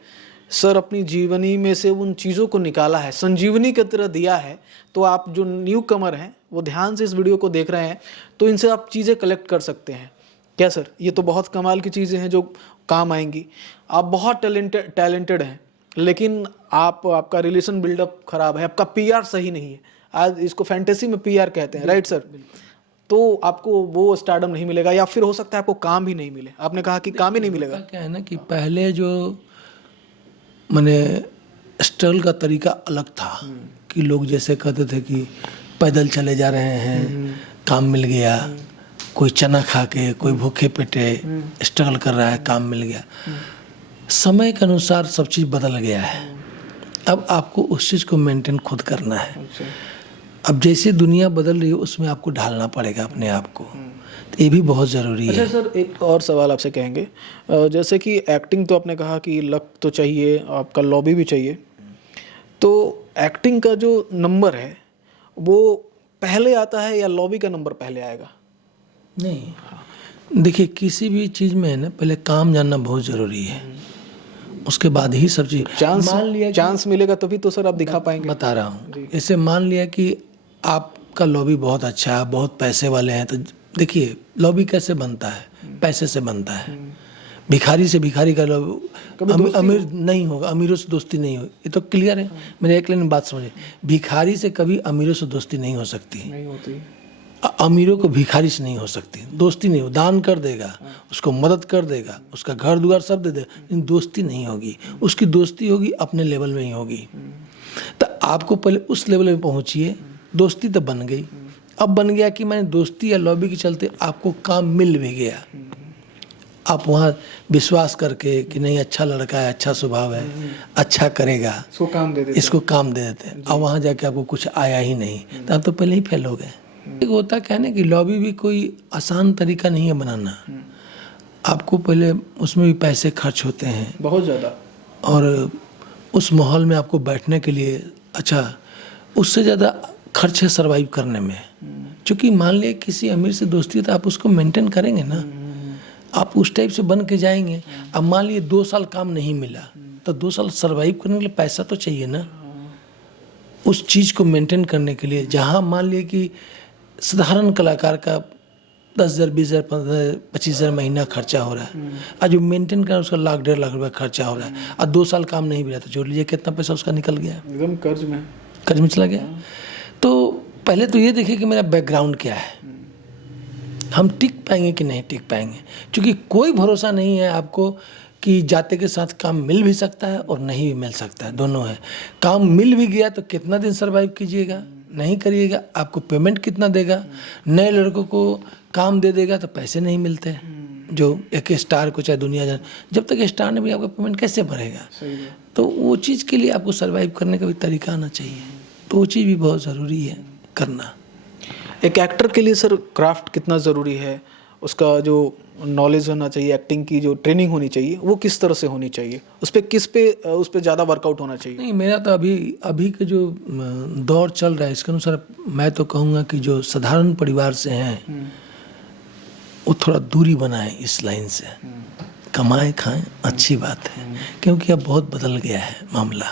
सर अपनी जीवनी में से उन चीज़ों को निकाला है, संजीवनी की तरह दिया है। तो आप जो न्यू कमर हैं वो ध्यान से इस वीडियो को देख रहे हैं तो इनसे आप चीज़ें कलेक्ट कर सकते हैं। क्या सर, ये तो बहुत कमाल की चीज़ें हैं जो काम आएंगी। आप बहुत टैलेंटेड हैं, लेकिन आपका रिलेशन बिल्डअप खराब है, आपका पीआर सही नहीं है। आज इसको फैंटेसी में पीआर कहते हैं, राइट सर? तो आपको वो स्टारडम नहीं मिलेगा, या फिर हो सकता है आपको काम भी नहीं मिले। आपने कहा कि काम ही नहीं मिलेगा। क्या है ना कि पहले जो मैंने स्ट्रगल का तरीका अलग था, कि लोग जैसे कहते थे कि पैदल चले जा रहे हैं, काम मिल गया, कोई चना खा के, कोई भूखे पेटे स्ट्रगल कर रहा है, काम मिल गया। समय के अनुसार सब चीज़ बदल गया है। अब आपको उस चीज़ को मेंटेन खुद करना है। अब जैसे दुनिया बदल रही है उसमें आपको ढालना पड़ेगा अपने आप को, तो ये भी बहुत ज़रूरी है। अच्छा सर, एक और सवाल आपसे कहेंगे, जैसे कि एक्टिंग तो आपने कहा कि लक तो चाहिए, आपका लॉबी भी चाहिए, तो एक्टिंग का जो नंबर है वो पहले आता है या लॉबी का नंबर पहले आएगा? नहीं, देखिए किसी भी चीज़ में है ना, पहले काम जानना बहुत ज़रूरी है, उसके बाद ही सब चीज़। चांस मिलेगा तभी तो सर आप दिखा पाएंगे। बता रहा हूँ, जैसे मान लिया कि आपका लॉबी बहुत अच्छा है, बहुत पैसे वाले हैं, तो देखिए लॉबी कैसे बनता है, पैसे से बनता है। भिखारी से भिखारी का लॉबी अमीर नहीं होगा, अमीरों से दोस्ती नहीं होगी, ये तो क्लियर है। मैंने एक लाइन बात समझे, भिखारी से कभी अमीरों से दोस्ती नहीं हो सकती, नहीं होती। अमीरों को भिखारी से नहीं हो सकती, दोस्ती नहीं हो, दान कर देगा, उसको मदद कर देगा, उसका घर द्वार सब दे देगा, लेकिन दोस्ती नहीं होगी। उसकी दोस्ती होगी अपने लेवल में ही होगी। तो आपको पहले उस लेवल में पहुंचिए, दोस्ती तो बन गई। अब बन गया कि मैंने दोस्ती या लॉबी के चलते आपको काम मिल भी गया, आप वहाँ विश्वास करके कि नहीं अच्छा लड़का है, अच्छा स्वभाव है, अच्छा करेगा, इसको काम दे देते, इसको काम दे देते हैं। अब वहाँ जाके आपको कुछ आया ही नहीं, तो आप तो पहले ही फेल हो गए। एक होता क्या है कि लॉबी भी कोई आसान तरीका नहीं है बनाना, आपको पहले उसमें भी पैसे खर्च होते हैं बहुत ज़्यादा, और उस माहौल में आपको बैठने के लिए, अच्छा उससे ज़्यादा खर्च है सर्वाइव करने में। क्योंकि मान लिया किसी अमीर से दोस्ती है तो आप उसको मेंटेन करेंगे ना, आप उस टाइप से बन के जाएंगे। अब मान लिए 2 साल काम नहीं मिला, तो 2 साल सर्वाइव करने के लिए पैसा तो चाहिए ना, उस चीज़ को मेंटेन करने के लिए। जहाँ मान लिए कि साधारण कलाकार का 10,000, 20,000, 15,000, 25,000 महीना खर्चा हो रहा है, आज जो मेंटेन कर उसका 1,00,000, 1.5 लाख रुपया खर्चा हो रहा है, और 2 साल काम नहीं मिला, तो जोड़ लीजिए कितना पैसा उसका निकल गया, एकदम कर्ज में चला गया। तो पहले तो ये देखिए कि मेरा बैकग्राउंड क्या है, हम टिक पाएंगे कि नहीं टिक पाएंगे। क्योंकि कोई भरोसा नहीं है आपको कि जाते के साथ काम मिल भी सकता है और नहीं भी मिल सकता है, दोनों है। काम मिल भी गया तो कितना दिन सर्वाइव कीजिएगा, नहीं करिएगा, आपको पेमेंट कितना देगा। नए लड़कों को काम दे देगा तो पैसे नहीं मिलते, जो एक स्टार को चाहे दुनिया जाने, जब तक स्टार ने भी आपका पेमेंट कैसे भरेगा। तो वो चीज़ के लिए आपको सर्वाइव करने का भी तरीका आना चाहिए, तो वो चीज़ भी बहुत ज़रूरी है करना। एक एक्टर के लिए सर क्राफ्ट कितना ज़रूरी है, उसका जो नॉलेज होना चाहिए, एक्टिंग की जो ट्रेनिंग होनी चाहिए वो किस तरह से होनी चाहिए, उस पर ज़्यादा वर्कआउट होना चाहिए? नहीं, मेरा तो अभी का जो दौर चल रहा है इसके अनुसार मैं तो कहूँगा कि जो साधारण परिवार से हैं वो थोड़ा दूरी बनाएं इस लाइन से, कमाएं खाएं अच्छी बात है, क्योंकि अब बहुत बदल गया है मामला।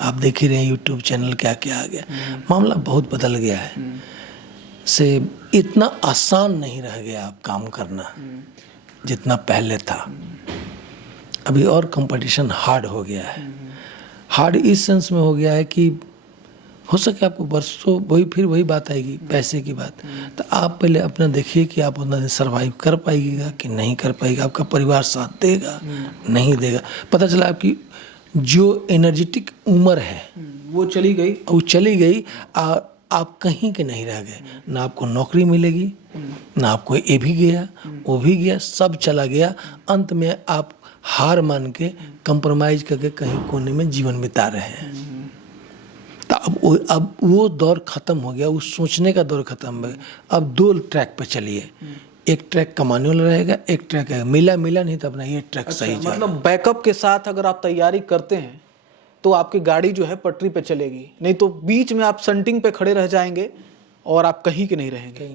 आप देख ही रहे हैं यूट्यूब चैनल क्या क्या आ गया, मामला बहुत बदल गया है, से इतना आसान नहीं रह गया अब काम करना जितना पहले था। अभी और कंपटीशन हार्ड हो गया है, हार्ड इस सेंस में हो गया है कि हो सके आपको बरसों वही बात आएगी, पैसे की बात। तो आप पहले अपना देखिए कि आप उतना दिन सर्वाइव कर पाइएगा कि नहीं कर पाएगा, आपका परिवार साथ देगा नहीं देगा। पता चला आपकी जो एनर्जेटिक उम्र है वो चली गई, आप कहीं के नहीं रह गए, ना आपको नौकरी मिलेगी, ना आपको ये भी गया वो भी गया, सब चला गया। अंत में आप हार मान के कंप्रोमाइज करके कहीं कोने में जीवन बिता रहे हैं। तो अब वो दौर ख़त्म हो गया, उस सोचने का दौर ख़त्म हो गया। अब 2 ट्रैक पे चलिए, एक ट्रैक कमाने वाला रहेगा, एक ट्रैक है मिला नहीं तो अपना ये ट्रैक सही जा। मतलब बैकअप के साथ अगर आप तैयारी करते हैं तो आपकी गाड़ी जो है पटरी पे चलेगी, नहीं तो बीच में आप संटिंग पे खड़े रह जाएंगे और आप कहीं के नहीं रहेंगे।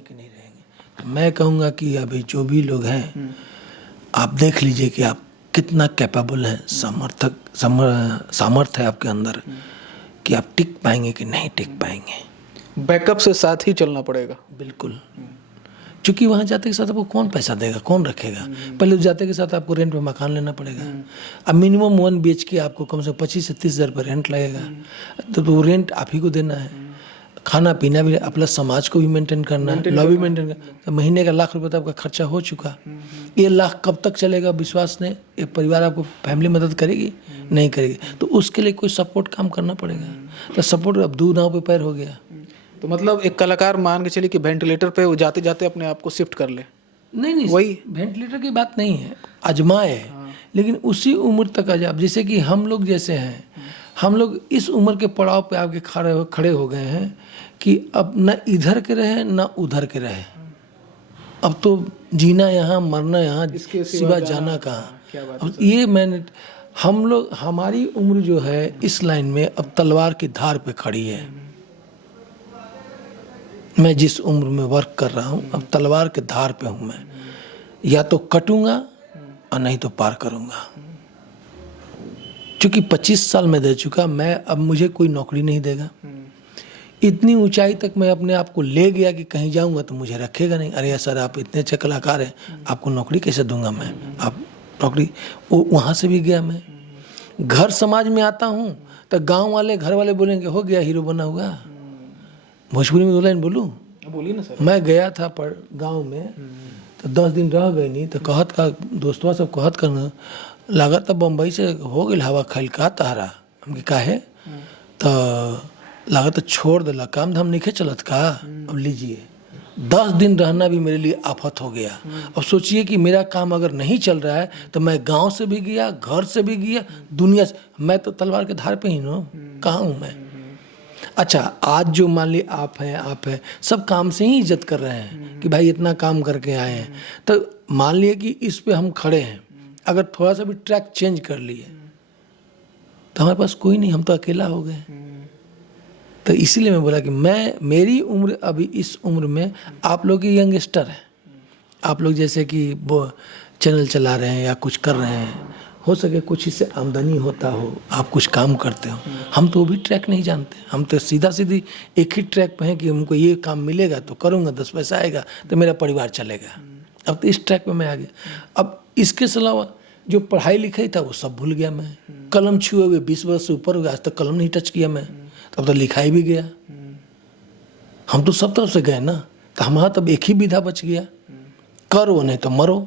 तो मैं कहूँगा कि अभी जो भी लोग हैं आप देख लीजिए कि आप कितना कैपेबल हैं, सामर्थ्य है आपके अंदर कि आप टिक पाएंगे कि नहीं टिक पाएंगे। बैकअप से साथ ही चलना पड़ेगा। बिल्कुल, क्योंकि वहाँ जाते के साथ आपको कौन पैसा देगा, कौन रखेगा। पहले जाते के साथ आपको रेंट पे मकान लेना पड़ेगा। अब मिनिमम 1 BHK आपको कम से कम 25 से 30 हज़ार पर रेंट लगेगा, तो वो रेंट आप ही को देना है। खाना पीना भी, अपना समाज को भी मेंटेन करना है, लॉबी मेंटेन करना, तो महीने का 1,00,000 रुपये तो आपका खर्चा हो चुका। ये 1,00,000 कब तक चलेगा विश्वास ने, एक परिवार आपको फैमिली मदद करेगी नहीं करेगी, तो उसके लिए कोई सपोर्ट काम करना पड़ेगा। तो सपोर्ट अब 2 नाव पे पैर हो गया। तो मतलब एक कलाकार मान के चलिए कि वेंटिलेटर पे वो जाते जाते अपने आप को शिफ्ट कर ले। नहीं वही वेंटिलेटर की बात नहीं है, आजमाए, लेकिन उसी उम्र तक आ जाए। जैसे कि हम लोग जैसे हैं, हम लोग इस उम्र के पड़ाव पे आके खड़े हो गए हैं कि अब न इधर के रहे न उधर के रहे। अब तो जीना यहाँ मरना यहाँ, इसके सिवा जाना कहाँ। क्या बात अब ये हम लोग, हमारी उम्र जो है इस लाइन में अब तलवार की धार पे खड़ी है। मैं जिस उम्र में वर्क कर रहा हूँ अब तलवार के धार पे हूँ मैं, या तो कटूंगा और नहीं तो पार करूंगा। क्योंकि 25 साल में दे चुका मैं, अब मुझे कोई नौकरी नहीं देगा। इतनी ऊंचाई तक मैं अपने आप को ले गया कि कहीं जाऊंगा तो मुझे रखेगा नहीं। अरे सर आप इतने अच्छे कलाकार हैं, आपको नौकरी कैसे दूंगा मैं, आप नौकरी। वहाँ से भी गया मैं। घर समाज में आता हूँ तो गांव वाले, घर वाले बोलेंगे हो गया हीरो बना हुआ। भोजपुरी में 2 लाइन बोलूँ? बोलिए ना सर। मैं गया था पर गाँव में तो 10 दिन रह गई नहीं तो कहत का दोस्तवा सब कहत कर लागत तो बम्बई से हो गई हवा खैल का तहरा। हम काहे तो लागत तो छोड़ दिला, काम धाम नहीं चलत का। अब लीजिए 10 दिन रहना भी मेरे लिए आफत हो गया। अब सोचिए कि मेरा काम अगर नहीं चल रहा है तो मैं गांव से भी गया, घर से भी गया, दुनिया से। मैं तो तलवार के धार पे ही हूँ, कहाँ हूँ मैं। अच्छा आज जो मान ली आप हैं सब काम से ही इज्जत कर रहे हैं कि भाई इतना काम करके आए हैं। तो मान लिए कि इस पे हम खड़े हैं, अगर थोड़ा सा भी ट्रैक चेंज कर लिए तो हमारे पास कोई नहीं, हम तो अकेला हो गए। तो इसीलिए मैं बोला कि मेरी उम्र अभी इस उम्र में आप लोग की यंगस्टर हैं। आप लोग जैसे कि वो चैनल चला रहे हैं या कुछ कर रहे हैं, हो सके कुछ इससे आमदनी होता हो, आप कुछ काम करते हो। हम तो वो भी ट्रैक नहीं जानते, हम तो सीधी एक ही ट्रैक पे हैं कि हमको ये काम मिलेगा तो करूँगा, 10 पैसा आएगा तो मेरा परिवार चलेगा। अब तो इस ट्रैक में मैं आ गया। अब इसके अलावा जो पढ़ाई लिखाई था वो सब भूल गया मैं। कलम छुए हुए 20 वर्ष से ऊपर हो गया, आज तक कलम नहीं टच किया मैं। तब तो लिखाई भी गया। हम तो सब तरफ से गए ना, तो हमारा तब एक ही विधा बच गया, करो नहीं तो मरो,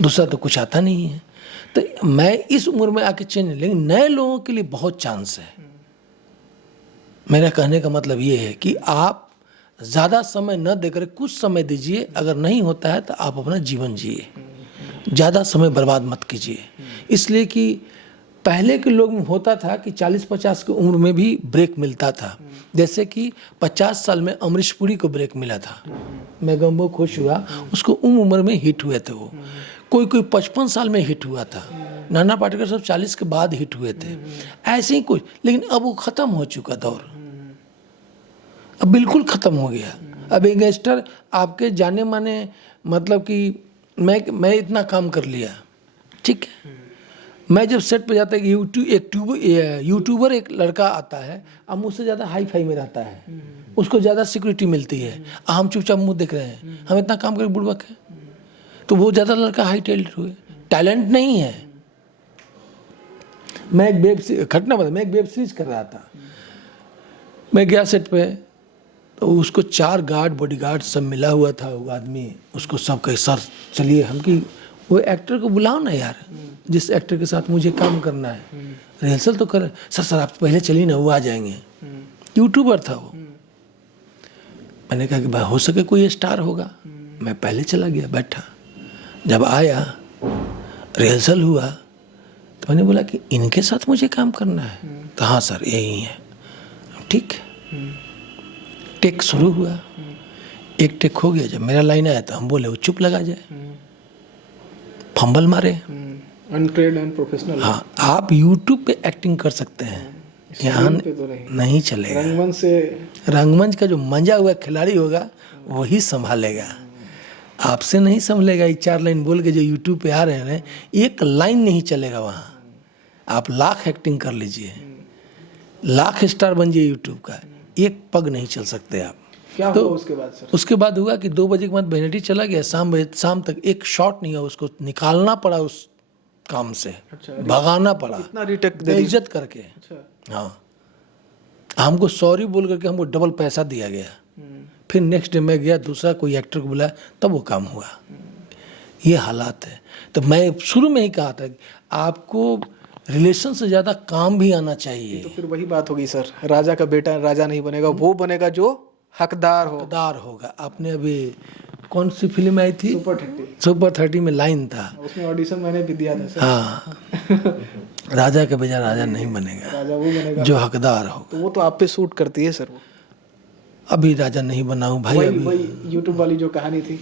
दूसरा तो कुछ आता नहीं है। तो मैं इस उम्र में आके चेंज, लेकिन नए लोगों के लिए बहुत चांस है। मेरा कहने का मतलब ये है कि आप ज़्यादा समय न देकर कुछ समय दीजिए, अगर नहीं होता है तो आप अपना जीवन जिए, ज़्यादा समय बर्बाद मत कीजिए। इसलिए कि पहले के लोग में होता था कि 40-50 की उम्र में भी ब्रेक मिलता था। जैसे कि 50 साल में अमरीश पुरी को ब्रेक मिला था, मैं गम्बो खुश हुआ, उसको उम्र में हिट हुए थे वो। कोई 55 साल में हिट हुआ था, नाना पाटेकर सब 40 के बाद हिट हुए थे, ऐसे ही कुछ। लेकिन अब वो ख़त्म हो चुका दौर, अब बिल्कुल ख़त्म हो गया। अब यंगस्टर आपके जाने माने, मतलब कि मैं इतना काम कर लिया, ठीक है। मैं जब सेट पे जाता है, यूट्यूबर एक लड़का आता है, अब मुझसे ज़्यादा हाई फाई में रहता है, उसको ज़्यादा सिक्योरिटी मिलती है, हम चुपचाप मुँह देख रहे हैं, हम इतना काम करके बुड़बक है। तो वो ज़्यादा लड़का हाई टैलेंट हुए, टैलेंट नहीं है। मैं एक वेब सीरीज कर रहा था, मैं गया सेट पे तो उसको 4 गार्ड बॉडीगार्ड सब मिला हुआ था। वो आदमी उसको सब कहे सर चलिए, हम कि वो एक्टर को बुलाओ ना यार, जिस एक्टर के साथ मुझे काम करना है, रिहर्सल तो कर। सर आप पहले चलिए ना, वो आ जाएंगे। यूट्यूबर था वो। मैंने कहा कि भाई हो सके कोई स्टार होगा। मैं पहले चला गया, बैठा। जब आया, रिहर्सल हुआ तो मैंने बोला कि इनके साथ मुझे काम करना है। तो हाँ सर यही है, ठीक है। टेक शुरू हुआ, एक टेक हो गया। जब मेरा लाइन आया तो हम बोले वो चुप लगा जाए, फंबल मारे। अनट्रेड एंड प्रोफेशनल। हाँ, आप यूट्यूब पे एक्टिंग कर सकते हैं, यहाँ तो नहीं चलेगा। रंगमंच का जो मंजा हुआ खिलाड़ी होगा वही संभालेगा, आपसे नहीं संभलेगा। 4 लाइन बोल के जो यूट्यूब पे आ रहे हैं, एक लाइन नहीं चलेगा वहाँ। आप लाख एक्टिंग कर लीजिए, लाख स्टार बन जाइए यूट्यूब का, एक पग नहीं चल सकते आप। क्या तो हुआ उसके बाद सर? उसके बाद हुआ कि 2 बजे के बाद वेनिटी चला गया, शाम तक एक शॉट नहीं हुआ, उसको निकालना पड़ा उस काम से। अच्छा, भगाना पड़ा, इतना रिटेक बेइज्जत करके। अच्छा। हाँ, हमको सॉरी बोल करके हमको डबल पैसा दिया गया। फिर नेक्स्ट डे मैं गया, दूसरा कोई एक्टर को बुलाया, तब वो काम हुआ। ये हालात है। तो मैं शुरू में ही कहा था कि आपको रिलेशन से ज़्यादा काम भी आना चाहिए। तो फिर वही बात होगी सर, राजा का बेटा राजा नहीं बनेगा, वो बनेगा जो हकदार होगा। आपने अभी कौन सी फिल्म आई थी? सुपर 30 में लाइन था, उसमें ऑडिशन मैंने भी दिया था सर। हाँ राजा के बजाय राजा नहीं बनेगा, राजा वो बनेगा जो हकदार हो। तो वो तो आप पे सूट करती है सर। वो अभी राजा नहीं बना हूँ भाई। वही अभी वही यूट्यूब वाली जो कहानी थी,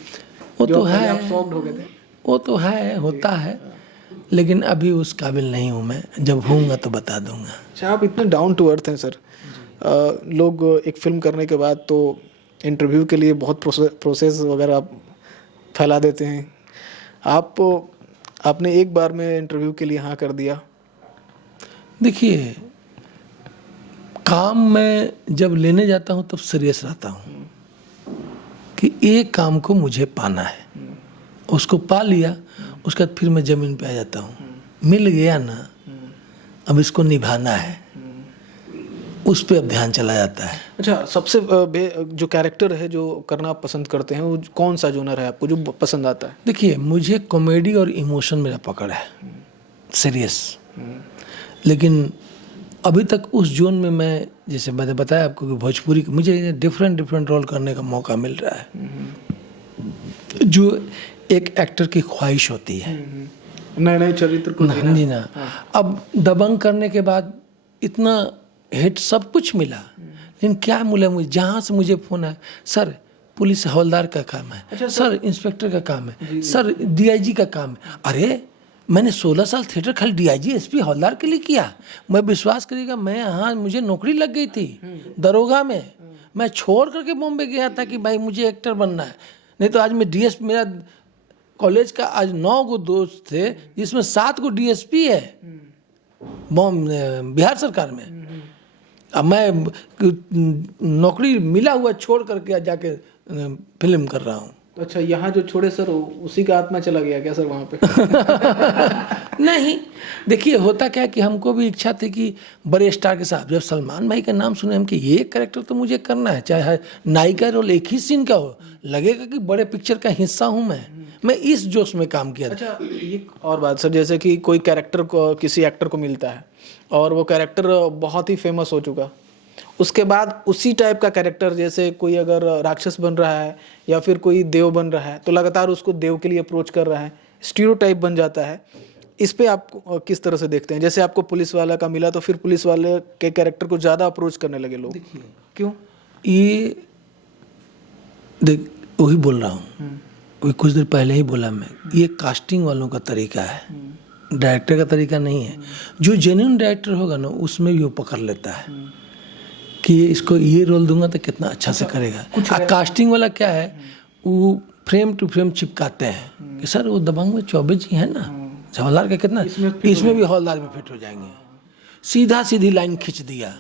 वो जो तो पहले है, आप शॉक्ड हो गए थे। वो तो है, होता है, लेकिन अभी उस काबिल नहीं हूँ मैं। जब होऊंगा तो बता दूंगा। अच्छा, आप इतने डाउन टू अर्थ हैं सर। लोग एक फिल्म करने के बाद तो इंटरव्यू के लिए बहुत प्रोसेस वगैरह आप फैला देते हैं। आपने एक बार में इंटरव्यू के लिए हाँ कर दिया। देखिए, काम मैं जब लेने जाता हूँ तब सीरियस रहता हूँ कि एक काम को मुझे पाना है। उसको पा लिया, उसके बाद फिर मैं ज़मीन पे आ जाता हूँ। मिल गया ना, अब इसको निभाना है, उस पे अब ध्यान चला जाता है। अच्छा, सबसे जो कैरेक्टर है जो करना पसंद करते हैं, वो कौन सा जोनर है आपको जो पसंद आता है? देखिए, मुझे कॉमेडी और इमोशन मेरा पकड़ है, सीरियस। लेकिन अभी तक उस जोन में मैं, जैसे मैंने बताया आपको कि भोजपुरी मुझे डिफरेंट रोल करने का मौका मिल रहा है, जो एक एक्टर की ख्वाहिश होती है। नए नए चरित्र को जीना। अब दबंग करने के बाद इतना हिट सब कुछ मिला, लेकिन क्या मिला मुझे? जहाँ से मुझे फोन आया, सर पुलिस हवलदार का काम है। अच्छा, सर इंस्पेक्टर का काम है। सर डीआईजी का काम है। अरे मैंने 16 साल थिएटर खाली डीआईजी एसपी हवलदार के लिए किया। मैं विश्वास करिएगा, मैं यहाँ मुझे नौकरी लग गई थी दरोगा में। मैं छोड़ करके बॉम्बे गया था कि भाई मुझे एक्टर बनना है, नहीं तो आज मैं डीएसपी, मेरा कॉलेज का आज 9 गो दोस्त थे जिसमें 7 गो डीएसपी है बिहार सरकार में। अब मैं नौकरी मिला हुआ छोड़ करके जाके फिल्म कर रहा हूँ। तो अच्छा, यहाँ जो छोड़े सर उसी का आत्मा चला गया क्या सर वहाँ पे? नहीं, देखिए होता क्या है कि हमको भी इच्छा थी कि बड़े स्टार के साथ, जब सलमान भाई का नाम सुने हम कि ये कैरेक्टर तो मुझे करना है, चाहे नायिका रोल एक ही सीन का हो, लगेगा कि बड़े पिक्चर का हिस्सा हूँ मैं इस जोश में काम किया था। अच्छा, ये और बात सर, जैसे कि कोई कैरेक्टर को किसी एक्टर को मिलता है और वो कैरेक्टर बहुत ही फेमस हो चुका, उसके बाद उसी टाइप का कैरेक्टर, जैसे कोई अगर राक्षस बन रहा है या फिर कोई देव बन रहा है, तो लगातार उसको देव के लिए अप्रोच कर रहा है, स्टीरियोटाइप बन जाता है। इस पे आप किस तरह से देखते हैं? जैसे आपको पुलिस वाला का मिला तो फिर पुलिस वाले के कैरेक्टर को ज़्यादा अप्रोच करने लगे लोग, क्यों? ये देख, वही बोल रहा हूँ, वही कुछ देर पहले ही बोला मैं, ये कास्टिंग वालों का तरीका है, डायरेक्टर का तरीका नहीं है। जो जेन्युइन डायरेक्टर होगा ना, उसमें भी वो पकड़ लेता है कि इसको ये रोल दूंगा तो कितना अच्छा से करेगा। कास्टिंग वाला क्या है, वो फ्रेम टू फ्रेम चिपकाते हैं कि सर वो दबंग में 24 जी है ना, हवलदार का कितना, इसमें भी हवलदार में फिट हो जाएंगे। सीधा सीधी लाइन खींच दिया,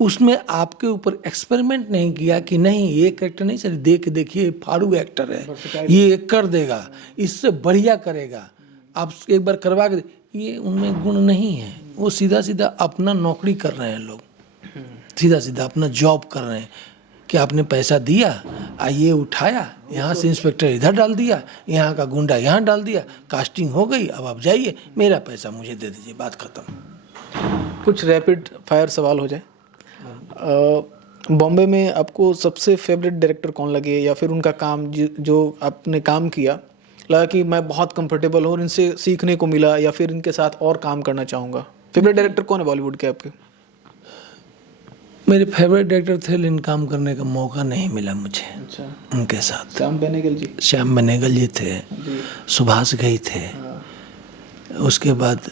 उसमें आपके ऊपर एक्सपेरिमेंट नहीं किया कि नहीं ये कैरेक्टर नहीं सर, देखिए फाड़ू एक्टर है, ये कर देगा, इससे बढ़िया करेगा, आप एक बार करवा के, ये उनमें गुण नहीं है। वो सीधा सीधा अपना नौकरी कर रहे हैं लोग, सीधा सीधा अपना जॉब कर रहे हैं कि आपने पैसा दिया, ये उठाया, यहाँ से इंस्पेक्टर इधर डाल दिया, यहाँ का गुंडा यहाँ डाल दिया, कास्टिंग हो गई, अब आप जाइए, मेरा पैसा मुझे दे दीजिए, बात खत्म। कुछ रैपिड फायर सवाल हो जाए। बॉम्बे में आपको सबसे फेवरेट डायरेक्टर कौन लगे, या फिर उनका काम जो आपने काम किया लगा कि मैं बहुत कंफर्टेबल हूँ और इनसे सीखने को मिला, या फिर इनके साथ और काम करना चाहूँगा? फेवरेट डायरेक्टर कौन है बॉलीवुड के आपके? मेरे फेवरेट डायरेक्टर थे, लेकिन काम करने का मौका नहीं मिला मुझे। अच्छा, उनके साथ श्याम बेनेगल जी। श्याम बेनेगल जी थे, सुभाष घई थे। उसके बाद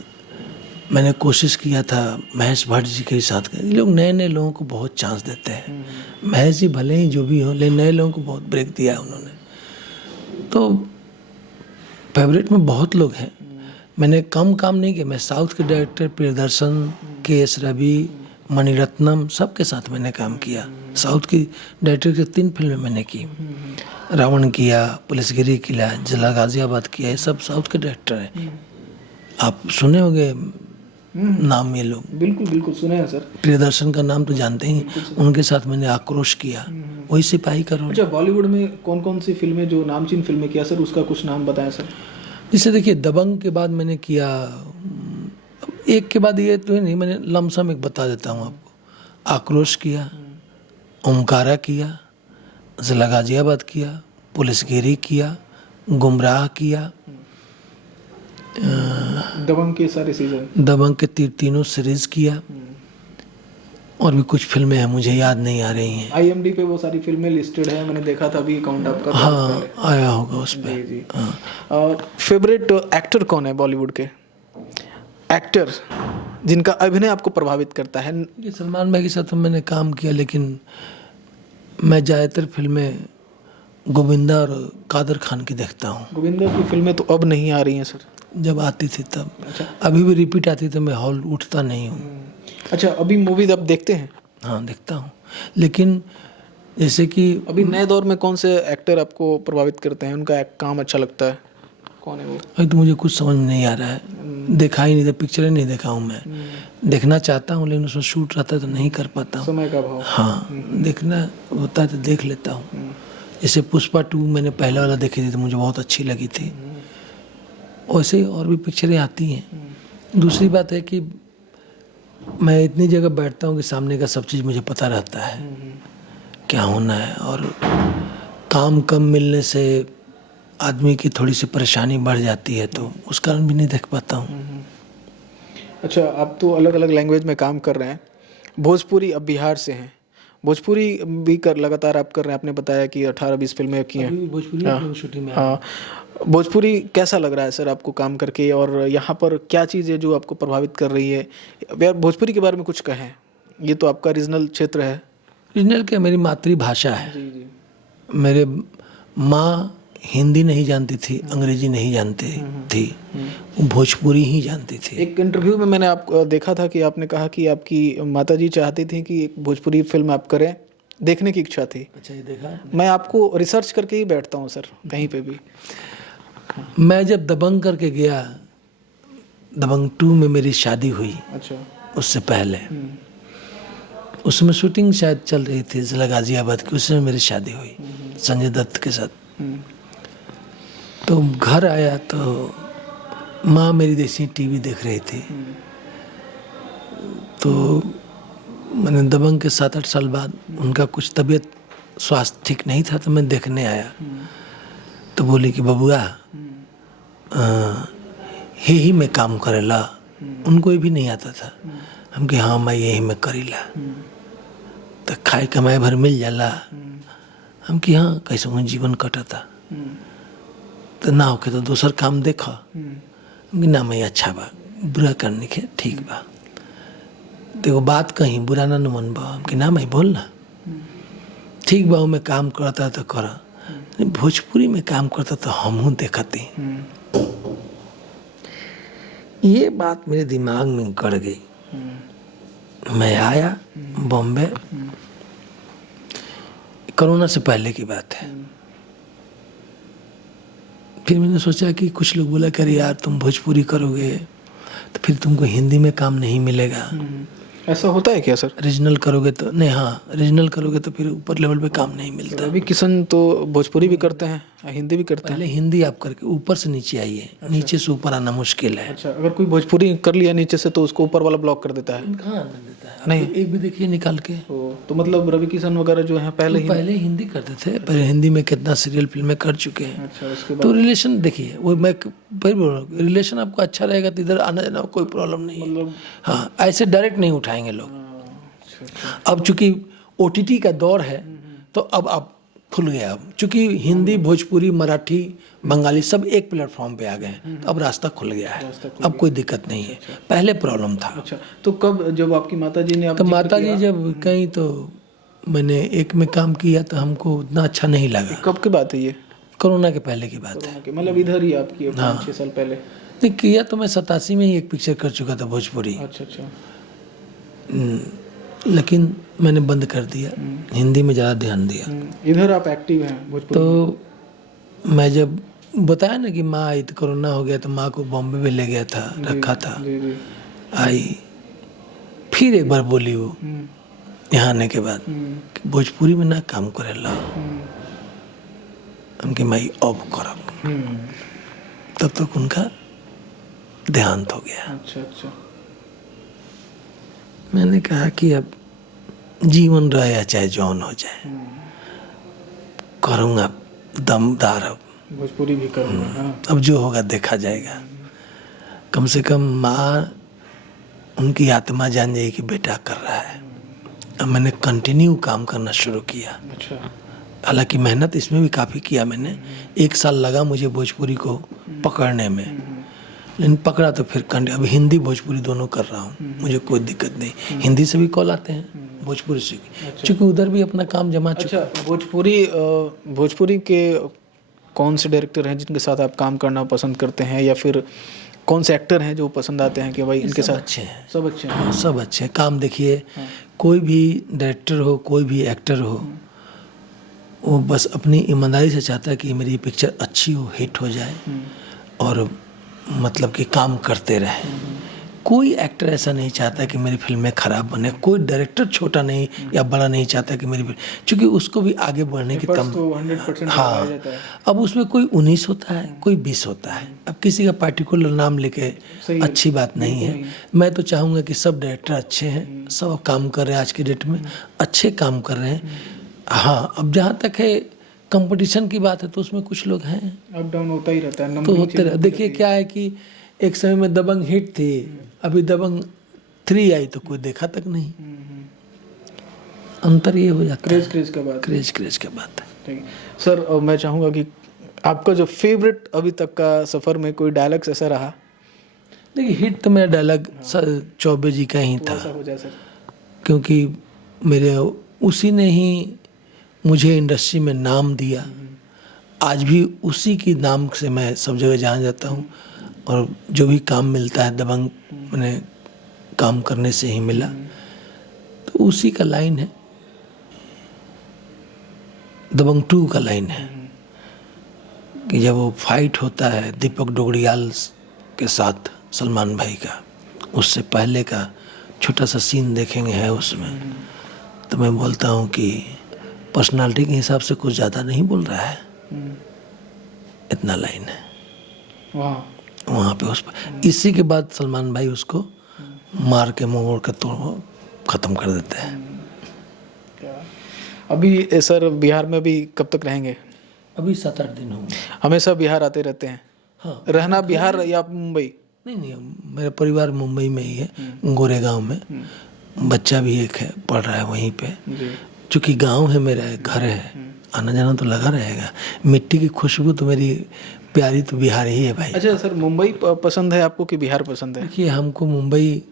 मैंने कोशिश किया था महेश भट्ट जी के साथ। ये लोग नए नए लोगों को बहुत चांस देते हैं। महेश जी भले ही जो भी हो, लेकिन नए लोगों को बहुत ब्रेक दिया है उन्होंने। तो फेवरेट में बहुत लोग हैं, मैंने कम काम नहीं किया। मैं साउथ के डायरेक्टर प्रियदर्शन, के.एस. रवि, मणिरत्नम, सबके साथ मैंने काम किया। साउथ की डायरेक्टर की 3 फिल्में मैंने की, रावण किया, पुलिसगिरी किया, जिला गाजियाबाद किया, ये सब साउथ के डायरेक्टर हैं। आप सुने होंगे नाम ये लोग। बिल्कुल बिल्कुल सुने हैं सर। प्रियदर्शन का नाम तो जानते ही, उनके साथ मैंने आक्रोश किया, वही सिपाही का रोल। अच्छा, बॉलीवुड में कौन कौन सी फिल्में जो नामचीन फिल्में किया सर, उसका कुछ नाम बताएं सर। जैसे देखिए, दबंग के बाद मैंने किया, एक के बाद ये तो नहीं, मैंने लमसम एक बता देता हूँ आपको। आक्रोश किया, ओमकारा किया, जिला गाजियाबाद किया, पुलिसगिरी किया, गुमराह किया, दबंग के सारे सीजन? दबंग के तीनों सीरीज किया, और भी कुछ फिल्में हैं मुझे याद नहीं आ रही हैं। IMDb पे वो सारी फिल्में लिस्टेड है, मैंने देखा था अभी अकाउंट आपका था हाँ पहले। आया होगा उस पर। जी जी। फेवरेट एक्टर कौन है बॉलीवुड के एक्टर जिनका अभिनय आपको प्रभावित करता है? ये सलमान भाई के साथ तो मैंने काम किया, लेकिन मैं ज़्यादातर फिल्में गोविंदा और कादर खान की देखता हूँ। गोविंदा की फिल्में तो अब नहीं आ रही हैं सर। जब आती थी तब। अच्छा। अभी भी रिपीट आती तो मैं हॉल उठता नहीं हूँ। अच्छा, अभी मूवीज आप देखते हैं? हाँ देखता हूँ, लेकिन जैसे कि अभी नए दौर में कौन से एक्टर आपको प्रभावित करते हैं, उनका काम अच्छा लगता है, कौन है वो? अभी तो मुझे कुछ समझ में नहीं आ रहा है, देखा ही नहीं था, पिक्चरें नहीं देखा हूँ मैं। देखना चाहता हूँ लेकिन उसमें शूट रहता है तो नहीं कर पाता हूँ। समय का भाव। हाँ, देखना होता है तो देख लेता हूँ। जैसे पुष्पा 2 मैंने पहले वाला देखी थी तो मुझे बहुत अच्छी लगी थी। वैसे और भी पिक्चरें आती हैं। दूसरी बात है कि मैं इतनी जगह बैठता हूँ कि सामने का सब चीज़ मुझे पता रहता है क्या होना है, और काम कम मिलने से आदमी की थोड़ी सी परेशानी बढ़ जाती है, तो उस कारण भी नहीं देख पाता हूँ। अच्छा, आप तो अलग अलग लैंग्वेज में काम कर रहे हैं। भोजपुरी, अब बिहार से हैं, भोजपुरी भी कर लगातार आप कर रहे हैं। आपने बताया कि 18-20 फिल्में की हैं। भोजपुरी शूटिंग में। हाँ, भोजपुरी कैसा लग रहा है सर आपको काम करके, और यहाँ पर क्या चीज़ है जो आपको प्रभावित कर रही है? यार भोजपुरी के बारे में कुछ कहें, ये तो आपका रीजनल क्षेत्र है। रीजनल क्या, मेरी मातृभाषा है। जी जी। मेरे माँ हिंदी नहीं जानती थी, अंग्रेजी नहीं जानती थी, वो भोजपुरी ही जानती थी। एक इंटरव्यू में मैंने आपको देखा था कि आपने कहा कि आपकी माताजी चाहती थी कि एक भोजपुरी फिल्म आप करें, देखने की इच्छा थी। अच्छा, ये देखा? मैं आपको रिसर्च करके ही बैठता हूँ सर, कहीं पे भी। मैं जब दबंग करके गया, दबंग 2 में मेरी शादी हुई। अच्छा। उससे पहले उसमें शूटिंग शायद चल रही थी जिला गाजियाबाद की, उसमें मेरी शादी हुई संजय दत्त के साथ। तो घर आया तो माँ मेरी देसी टीवी देख रही थी। तो मैंने दबंग के 7-8 साल बाद उनका कुछ तबीयत स्वास्थ्य ठीक नहीं था, तो मैं देखने आया। तो बोली कि बबुआ यही में काम करेला। उनको ये भी नहीं आता था। हम कि हाँ मैं यही में करीला, तो खाए कमाए भर मिल जाला। हम कि हाँ कैसे वो जीवन कटता, तो ना होके तो दूसर काम देखा। ना मैं अच्छा बा, बुरा करने के ठीक बा, देखो बात कहीं बुरा ना मन बा। हम कि ना मैं बोल ना ठीक बा, मैं काम करता तो करा, भोजपुरी में काम करता तो हमहूँ देखती। ये बात मेरे दिमाग में गड़ गई। मैं आया बॉम्बे, कोरोना से पहले की बात है। फिर मैंने सोचा कि कुछ लोग बोला कि यार तुम भोजपुरी करोगे तो फिर तुमको हिंदी में काम नहीं मिलेगा। ऐसा होता है क्या सर? रीजनल करोगे तो नहीं, हाँ रीजनल करोगे तो फिर ऊपर लेवल पे काम नहीं मिलता। रवि किशन तो भोजपुरी भी करते हैं, हिंदी भी करते हैं। पहले हिंदी आप करके ऊपर से नीचे आइए। नीचे से ऊपर आना मुश्किल है। अच्छा, अगर कोई भोजपुरी कर लिया नीचे से तो उसको ऊपर वाला ब्लॉक कर देता है? कहाँ आना देता है? नहीं। एक भी देखिए निकाल के। तो मतलब रवि किशन वगैरह जो है पहले ही। पहले हिंदी करते थे, पहले हिंदी में कितना सीरियल फिल्में कर चुके हैं। अच्छा, उसके बाद तो रिलेशन देखिए, वो मैं फिर बोल रहा हूँ, रिलेशन आपको अच्छा रहेगा तो इधर आना जाना कोई प्रॉब्लम नहीं है। मतलब हाँ, ऐसे डायरेक्ट नहीं उठाएंगे लोग। अब चूंकि OTT का दौर है तो अब खुल गया। अब चूंकि हिंदी, भोजपुरी, मराठी, बंगाली सब एक प्लेटफॉर्म पे आ गए हैं, तो अब रास्ता खुल गया है। अब कोई दिक्कत नहीं है, पहले प्रॉब्लम था। अच्छा, तो कब जब आपकी माताजी ने तो माताजी जब कहीं, तो मैंने एक में काम किया तो हमको उतना अच्छा नहीं लगा। कब की बात है ये? कोरोना के पहले की बात है। मतलब इधर ही आपकी 5-6 साल पहले? नहीं किया तो मैं 87 में ही एक पिक्चर कर चुका था भोजपुरी। अच्छा अच्छा। लेकिन मैंने बंद कर दिया, हिंदी में ज़्यादा ध्यान दिया। इधर आप एक्टिव हैं भोजपुरी? तो मैं जब बताया ना कि माँ आई तो कोरोना हो गया, तो माँ को बॉम्बे में ले गया था, रखा था। जी जी। आई, फिर एक बार बोली वो यहाँ आने के बाद कि भोजपुरी में ना काम करेला। हम कि मैं अब करब। तब तक उनका देहांत हो गया। अच्छा अच्छा। मैंने कहा कि अब जीवन रहे या चाहे जौन हो जाए, करूँगा दमदार। अब भोजपुरी भी करूँगा। हाँ। अब जो होगा देखा जाएगा। कम से कम माँ, उनकी आत्मा जान जाए कि बेटा कर रहा है। अब मैंने कंटिन्यू काम करना शुरू किया। अच्छा। हालांकि मेहनत इसमें भी काफ़ी किया मैंने। 1 साल लगा मुझे भोजपुरी को पकड़ने में, लेकिन पकड़ा तो फिर अभी हिंदी भोजपुरी दोनों कर रहा हूँ, मुझे कोई दिक्कत नहीं। हिंदी से भी कॉल आते हैं, भोजपुरी से भी, क्योंकि उधर भी अपना काम जमा चुका। अच्छा, भोजपुरी के कौन से डायरेक्टर हैं जिनके साथ आप काम करना पसंद करते हैं, या फिर कौन से एक्टर हैं जो पसंद आते हैं कि भाई इनके साथ? अच्छे हैं, सब अच्छे हैं। हाँ, सब अच्छे हैं। काम देखिए, कोई भी डायरेक्टर हो, कोई भी एक्टर हो, वो बस अपनी ईमानदारी से चाहता है कि मेरी पिक्चर अच्छी हो, हिट हो जाए, और मतलब कि काम करते रहे। कोई एक्टर ऐसा नहीं चाहता कि मेरी फिल्में खराब बने, कोई डायरेक्टर छोटा नहीं या बड़ा नहीं चाहता कि मेरी फिल्म, क्योंकि उसको भी आगे बढ़ने की तम, तो 100% हाँ, जाता है। अब उसमें कोई 19 होता है, कोई 20 होता है। अब किसी का पार्टिकुलर नाम लेके अच्छी बात नहीं है। मैं तो चाहूँगा कि सब डायरेक्टर अच्छे हैं, सब काम कर रहे हैं, आज के डेट में अच्छे काम कर रहे हैं। हाँ, अब जहाँ तक है कंपटीशन की बात है, तो उसमें कुछ लोग हैं, अप डाउन होता ही रहता है, तो होते रहे। देखिए क्या है कि एक समय में दबंग हिट थी, अभी दबंग 3 आई तो कोई देखा तक नहीं। अंतर ये हो जाता है। क्रेज का बात। क्रेज के बात है। ठीक है सर, मैं चाहूँगा कि आपका जो फेवरेट अभी तक का सफ़र में कोई डायलॉग्स ऐसा रहा? देखिए, हिट तो मेरा डायलॉग चौबे जी का ही था, ऐसा हो जाए सर। क्योंकि मेरे उसी ने ही मुझे इंडस्ट्री में नाम दिया। आज भी उसी की नाम से मैं सब जगह जाना जाता हूँ, और जो भी काम मिलता है दबंग मैंने काम करने से ही मिला। तो उसी का लाइन है, दबंग 2 का लाइन है कि जब वो फाइट होता है दीपक डोगरियाल के साथ सलमान भाई का, उससे पहले का छोटा सा सीन देखेंगे है उसमें, तो मैं बोलता हूँ कि पर्सनालिटी के हिसाब से कुछ ज़्यादा नहीं बोल रहा है, इतना लाइन है वहाँ पे उस पर। इसी के बाद सलमान भाई उसको मार के मोड़ के तोड़ ख़त्म कर देते हैं। अभी सर बिहार में भी कब तक रहेंगे? अभी 7-8 दिन होंगे। हमेशा बिहार आते रहते हैं? हाँ। रहना बिहार या मुंबई? नहीं, मेरा परिवार मुंबई में ही है, गोरेगांव में। बच्चा भी एक है, पढ़ रहा है वहीं पे। चूँकि गांव है मेरा, घर है, आना जाना तो लगा रहेगा। मिट्टी की खुशबू तो मेरी प्यारी तो बिहार ही है भाई। अच्छा सर, मुंबई पसंद है आपको कि बिहार पसंद है? देखिए, हमको मुंबई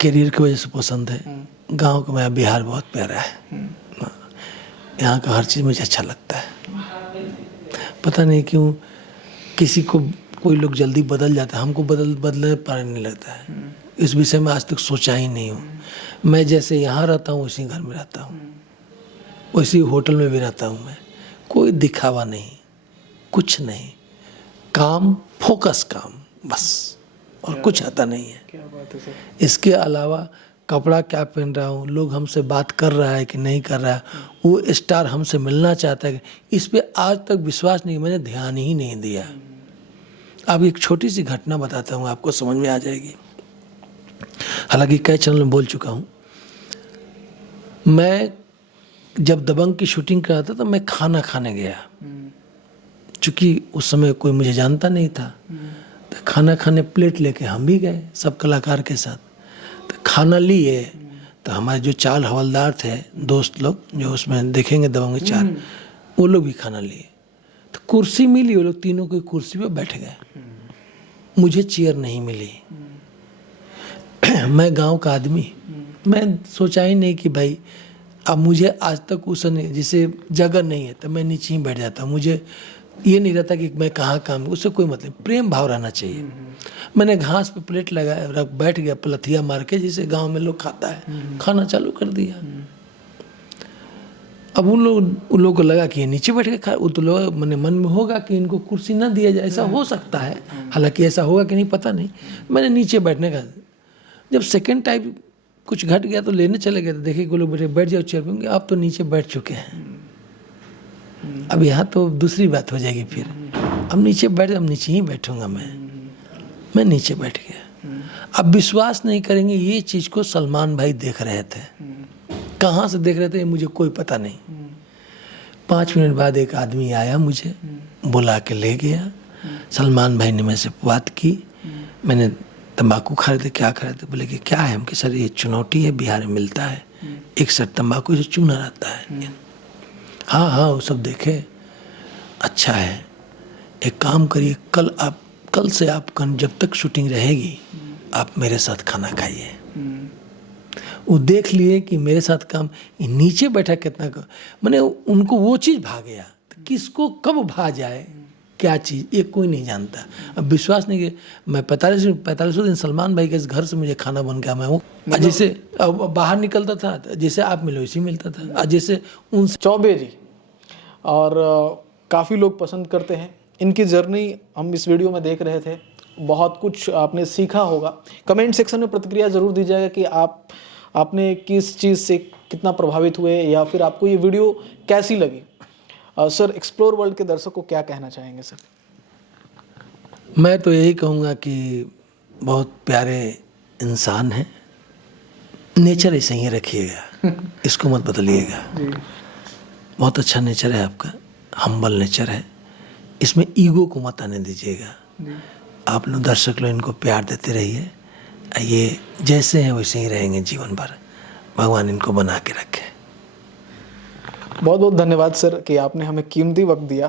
करियर की वजह से पसंद है। गांव का मेरा बिहार बहुत प्यारा है। यहाँ का हर चीज़ मुझे अच्छा लगता है। पता नहीं क्यों किसी को, कोई लोग जल्दी बदल जाता है, हमको बदलने पर नहीं लगता है। इस विषय में आज तक सोचा ही नहीं हूँ। मैं जैसे यहाँ रहता हूँ उसी घर में रहता हूँ, उसी होटल में भी रहता हूँ मैं। कोई दिखावा नहीं, कुछ नहीं, काम, फोकस काम, बस, और कुछ आता नहीं है। क्या बात है सर। इसके अलावा कपड़ा क्या पहन रहा हूँ, लोग हमसे बात कर रहा है कि नहीं कर रहा है, वो स्टार हमसे मिलना चाहता है, इस पे आज तक विश्वास नहीं, मैंने ध्यान ही नहीं दिया। अब एक छोटी सी घटना बताता हूँ, आपको समझ में आ जाएगी। हालांकि कई चैनल में बोल चुका हूँ। मैं जब दबंग की शूटिंग कर रहा था तो मैं खाना खाने गया, चूँकि उस समय कोई मुझे जानता नहीं था। तो खाना खाने प्लेट लेके हम भी गए सब कलाकार के साथ। तो खाना लिए, तो हमारे जो 4 हवलदार थे, दोस्त लोग जो उसमें देखेंगे दबंग 4, वो लोग भी खाना लिए। तो कुर्सी मिली, वो लोग तीनों की कुर्सी पे बैठ गए, मुझे चेयर नहीं मिली। मैं गांव का आदमी, मैं सोचा ही नहीं कि भाई अब मुझे आज तक उस जिसे जगह नहीं है तो मैं नीचे ही बैठ जाता हूँ। मुझे ये नहीं रहता कि मैं कहाँ काम, उससे कोई मतलब, प्रेम भाव रहना चाहिए। मैंने घास पे प्लेट लगाया, बैठ गया पलथिया मार के, जिसे गांव में लोग खाता है, खाना चालू कर दिया। अब उन लोगों को लगा कि ये नीचे बैठ के खा, वो तो लोग मैंने मन में होगा कि इनको कुर्सी ना दिया जाए, ऐसा हो सकता है। हालांकि ऐसा होगा कि नहीं पता नहीं। मैंने नीचे बैठने का, जब सेकेंड टाइम कुछ घट गया तो लेने चले गए, तो देखे कि लोग बैठ जाओ चेयर पे, आप तो नीचे बैठ चुके हैं, अब यहाँ तो दूसरी बात हो जाएगी। फिर अब नीचे बैठ, अब नीचे ही बैठूंगा मैं नीचे बैठ गया। अब विश्वास नहीं करेंगे, ये चीज़ को सलमान भाई देख रहे थे। कहाँ से देख रहे थे मुझे कोई पता नहीं। 5 मिनट बाद एक आदमी आया, मुझे बुला के ले गया। सलमान भाई ने मेरे से बात की, मैंने तंबाकू खा रहे थे, क्या खा रहे थे? बोले कि क्या है? हम कि सर ये चुनौती है, बिहार में मिलता है, एक सर तंबाकू से चूना रहता है। हाँ हाँ वो सब देखे, अच्छा है, एक काम करिए, कल से आप जब तक शूटिंग रहेगी आप मेरे साथ खाना खाइए। वो देख लिए कि मेरे साथ काम, नीचे बैठा कितना, मैंने उनको वो चीज़ भा गया। तो किसको कब भा जाए क्या चीज़, ये कोई नहीं जानता। अब विश्वास नहीं कि मैं 45 दिन सलमान भाई के घर से मुझे खाना बन गया, मैं वो जैसे अब बाहर निकलता था, जैसे आप मिलो वैसे मिलता था, जैसे उनसे। चौबे जी, और काफ़ी लोग पसंद करते हैं इनकी जर्नी, हम इस वीडियो में देख रहे थे, बहुत कुछ आपने सीखा होगा। कमेंट सेक्शन में प्रतिक्रिया ज़रूर दीजिएगा कि आपने किस चीज़ से कितना प्रभावित हुए, या फिर आपको ये वीडियो कैसी लगी। सर, एक्सप्लोर वर्ल्ड के दर्शक को क्या कहना चाहेंगे सर? मैं तो यही कहूँगा कि बहुत प्यारे इंसान हैं, नेचर ऐसे ही रखिएगा, इसको मत बदलिएगा। बहुत अच्छा नेचर है आपका, हम्बल नेचर है, इसमें ईगो को मत आने दीजिएगा। आप लोग दर्शक लोग इनको प्यार देते रहिए, ये जैसे हैं वैसे ही रहेंगे जीवन भर, भगवान इनको बना के रखे। बहुत बहुत धन्यवाद सर कि आपने हमें कीमती वक्त दिया